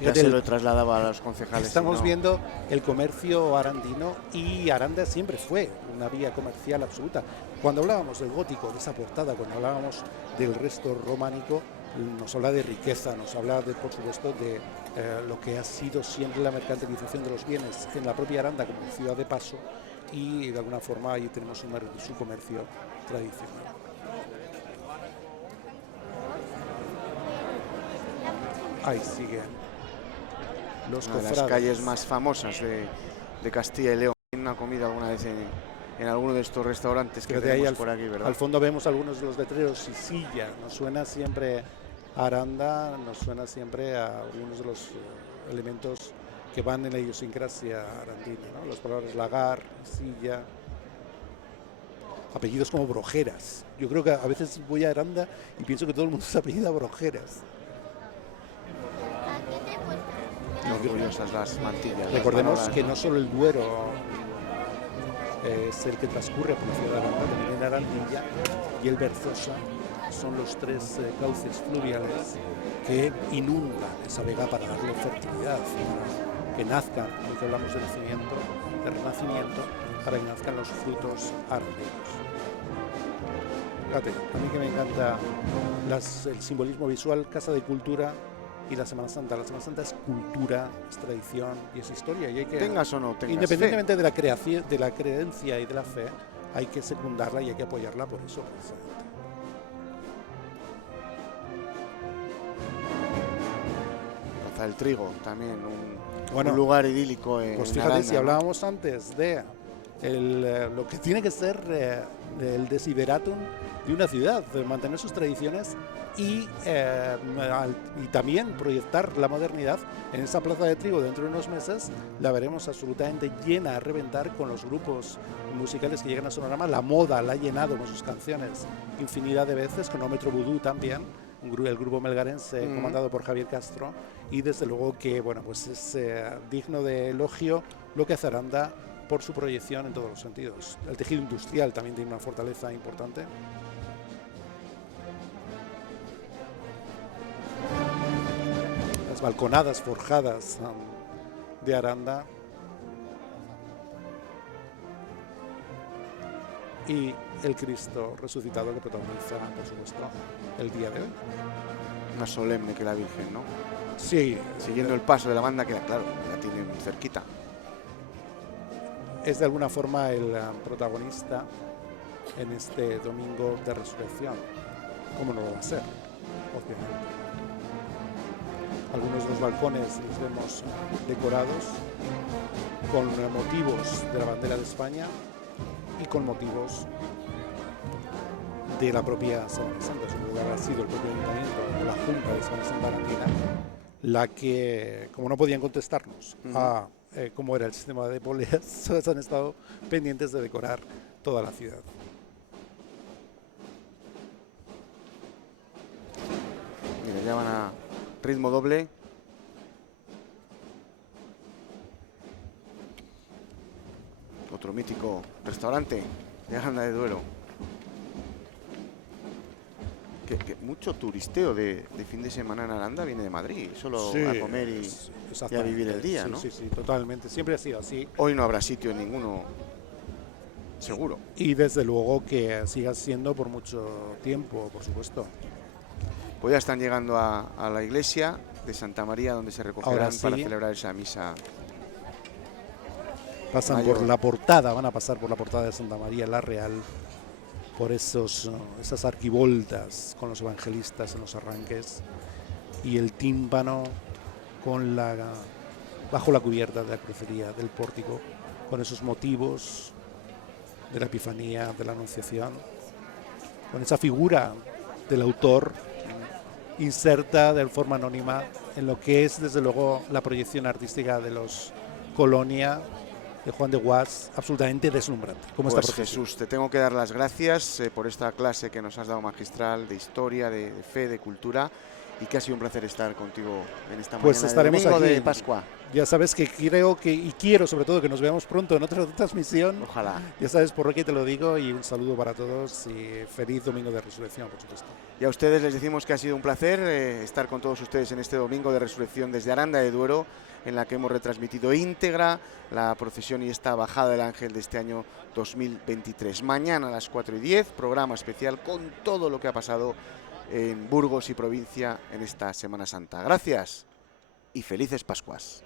Ya se lo trasladaba a los concejales. Estamos viendo el comercio arandino, y Aranda siempre fue una vía comercial absoluta. Cuando hablábamos del gótico, de esa portada, cuando hablábamos del resto románico, nos habla de riqueza, nos habla por supuesto de lo que ha sido siempre la mercantilización de los bienes en la propia Aranda como ciudad de paso, y de alguna forma ahí tenemos su comercio tradicional. Ahí siguen los cofrades. Las calles más famosas de Castilla y León. ¿Una comida alguna vez en alguno de estos restaurantes que tenemos por aquí, verdad? Al fondo vemos algunos de los letreros y silla. Nos suena siempre a Aranda, nos suena siempre a algunos de los elementos que van en la idiosincrasia arandina, ¿no? Las palabras lagar, silla, apellidos como Brojeras. Yo creo que a veces voy a Aranda y pienso que todo el mundo se apellida Brojeras. Orgullosas las mantillas. Recordemos que no solo el Duero es el que transcurre por la ciudad de Aranda, también Arandilla y el Berzosa son los tres cauces fluviales que inundan esa vega para darle fertilidad, para que nazcan, lo que hablamos de nacimiento, de renacimiento, para que nazcan los frutos aranderos. Fíjate, a mí que me encanta el simbolismo visual, Casa de Cultura y la Semana Santa. La Semana Santa es cultura, es tradición y es historia. Y hay que, tengas o no tengas independientemente de la creencia y de la fe, hay que secundarla y hay que apoyarla por eso. Plaza del Trigo, también un lugar idílico en pues fíjate, Aranda, si hablábamos antes de lo que tiene que ser el desideratum de una ciudad, de mantener sus tradiciones y también proyectar la modernidad en esa Plaza de Trigo. Dentro de unos meses la veremos absolutamente llena a reventar con los grupos musicales que llegan a Sonorama. La moda la ha llenado con sus canciones infinidad de veces, Cronómetro Vudú también, el grupo melgarense comandado por Javier Castro, y desde luego que bueno, pues es digno de elogio lo que hace Aranda por su proyección en todos los sentidos. El tejido industrial también tiene una fortaleza importante. Las balconadas forjadas de Aranda y el Cristo resucitado que protagoniza, por supuesto, el día de hoy. Más solemne que la Virgen, ¿no? Sí. Siguiendo el paso de la banda, que claro, la tienen cerquita. Es de alguna forma el protagonista en este domingo de resurrección. ¿Cómo no lo va a ser? Obviamente. Algunos de los balcones los vemos decorados con motivos de la bandera de España y con motivos de la propia Semana Santa. En su lugar ha sido el propio ayuntamiento o la Junta de Semana Santa Arandina la que, como no podían contestarnos a cómo era el sistema de poleas, han estado pendientes de decorar toda la ciudad. Mira, ya van a ritmo doble. Otro mítico restaurante de Aranda de Duero. Que mucho turisteo de fin de semana en Aranda viene de Madrid, solo a comer y a vivir el día, sí, ¿no? Sí, totalmente. Siempre ha sido así. Hoy no habrá sitio en ninguno, seguro. Y desde luego que siga siendo por mucho tiempo, por supuesto. Pues ya están llegando a la iglesia de Santa María, donde se recogerán para celebrar esa misa. Pasan mayor por la portada, van a pasar por la portada de Santa María la Real, por esas arquivoltas con los evangelistas en los arranques y el tímpano con bajo la cubierta de la crucería del pórtico, con esos motivos de la Epifanía, de la Anunciación, con esa figura del autor inserta de forma anónima en lo que es desde luego la proyección artística de los Colonia, de Juan de Guas, absolutamente deslumbrante. Pues Jesús, te tengo que dar las gracias por esta clase que nos has dado magistral de historia, de fe, de cultura, y que ha sido un placer estar contigo en esta mañana estaremos de domingo aquí de Pascua. Ya sabes que quiero sobre todo que nos veamos pronto en otra transmisión. Ojalá. Ya sabes por qué te lo digo, y un saludo para todos y feliz domingo de resurrección, por supuesto. Y a ustedes les decimos que ha sido un placer estar con todos ustedes en este domingo de resurrección desde Aranda de Duero, en la que hemos retransmitido íntegra la procesión y esta bajada del ángel de este año 2023. Mañana a las 4:10, programa especial con todo lo que ha pasado en Burgos y provincia en esta Semana Santa. Gracias y felices Pascuas.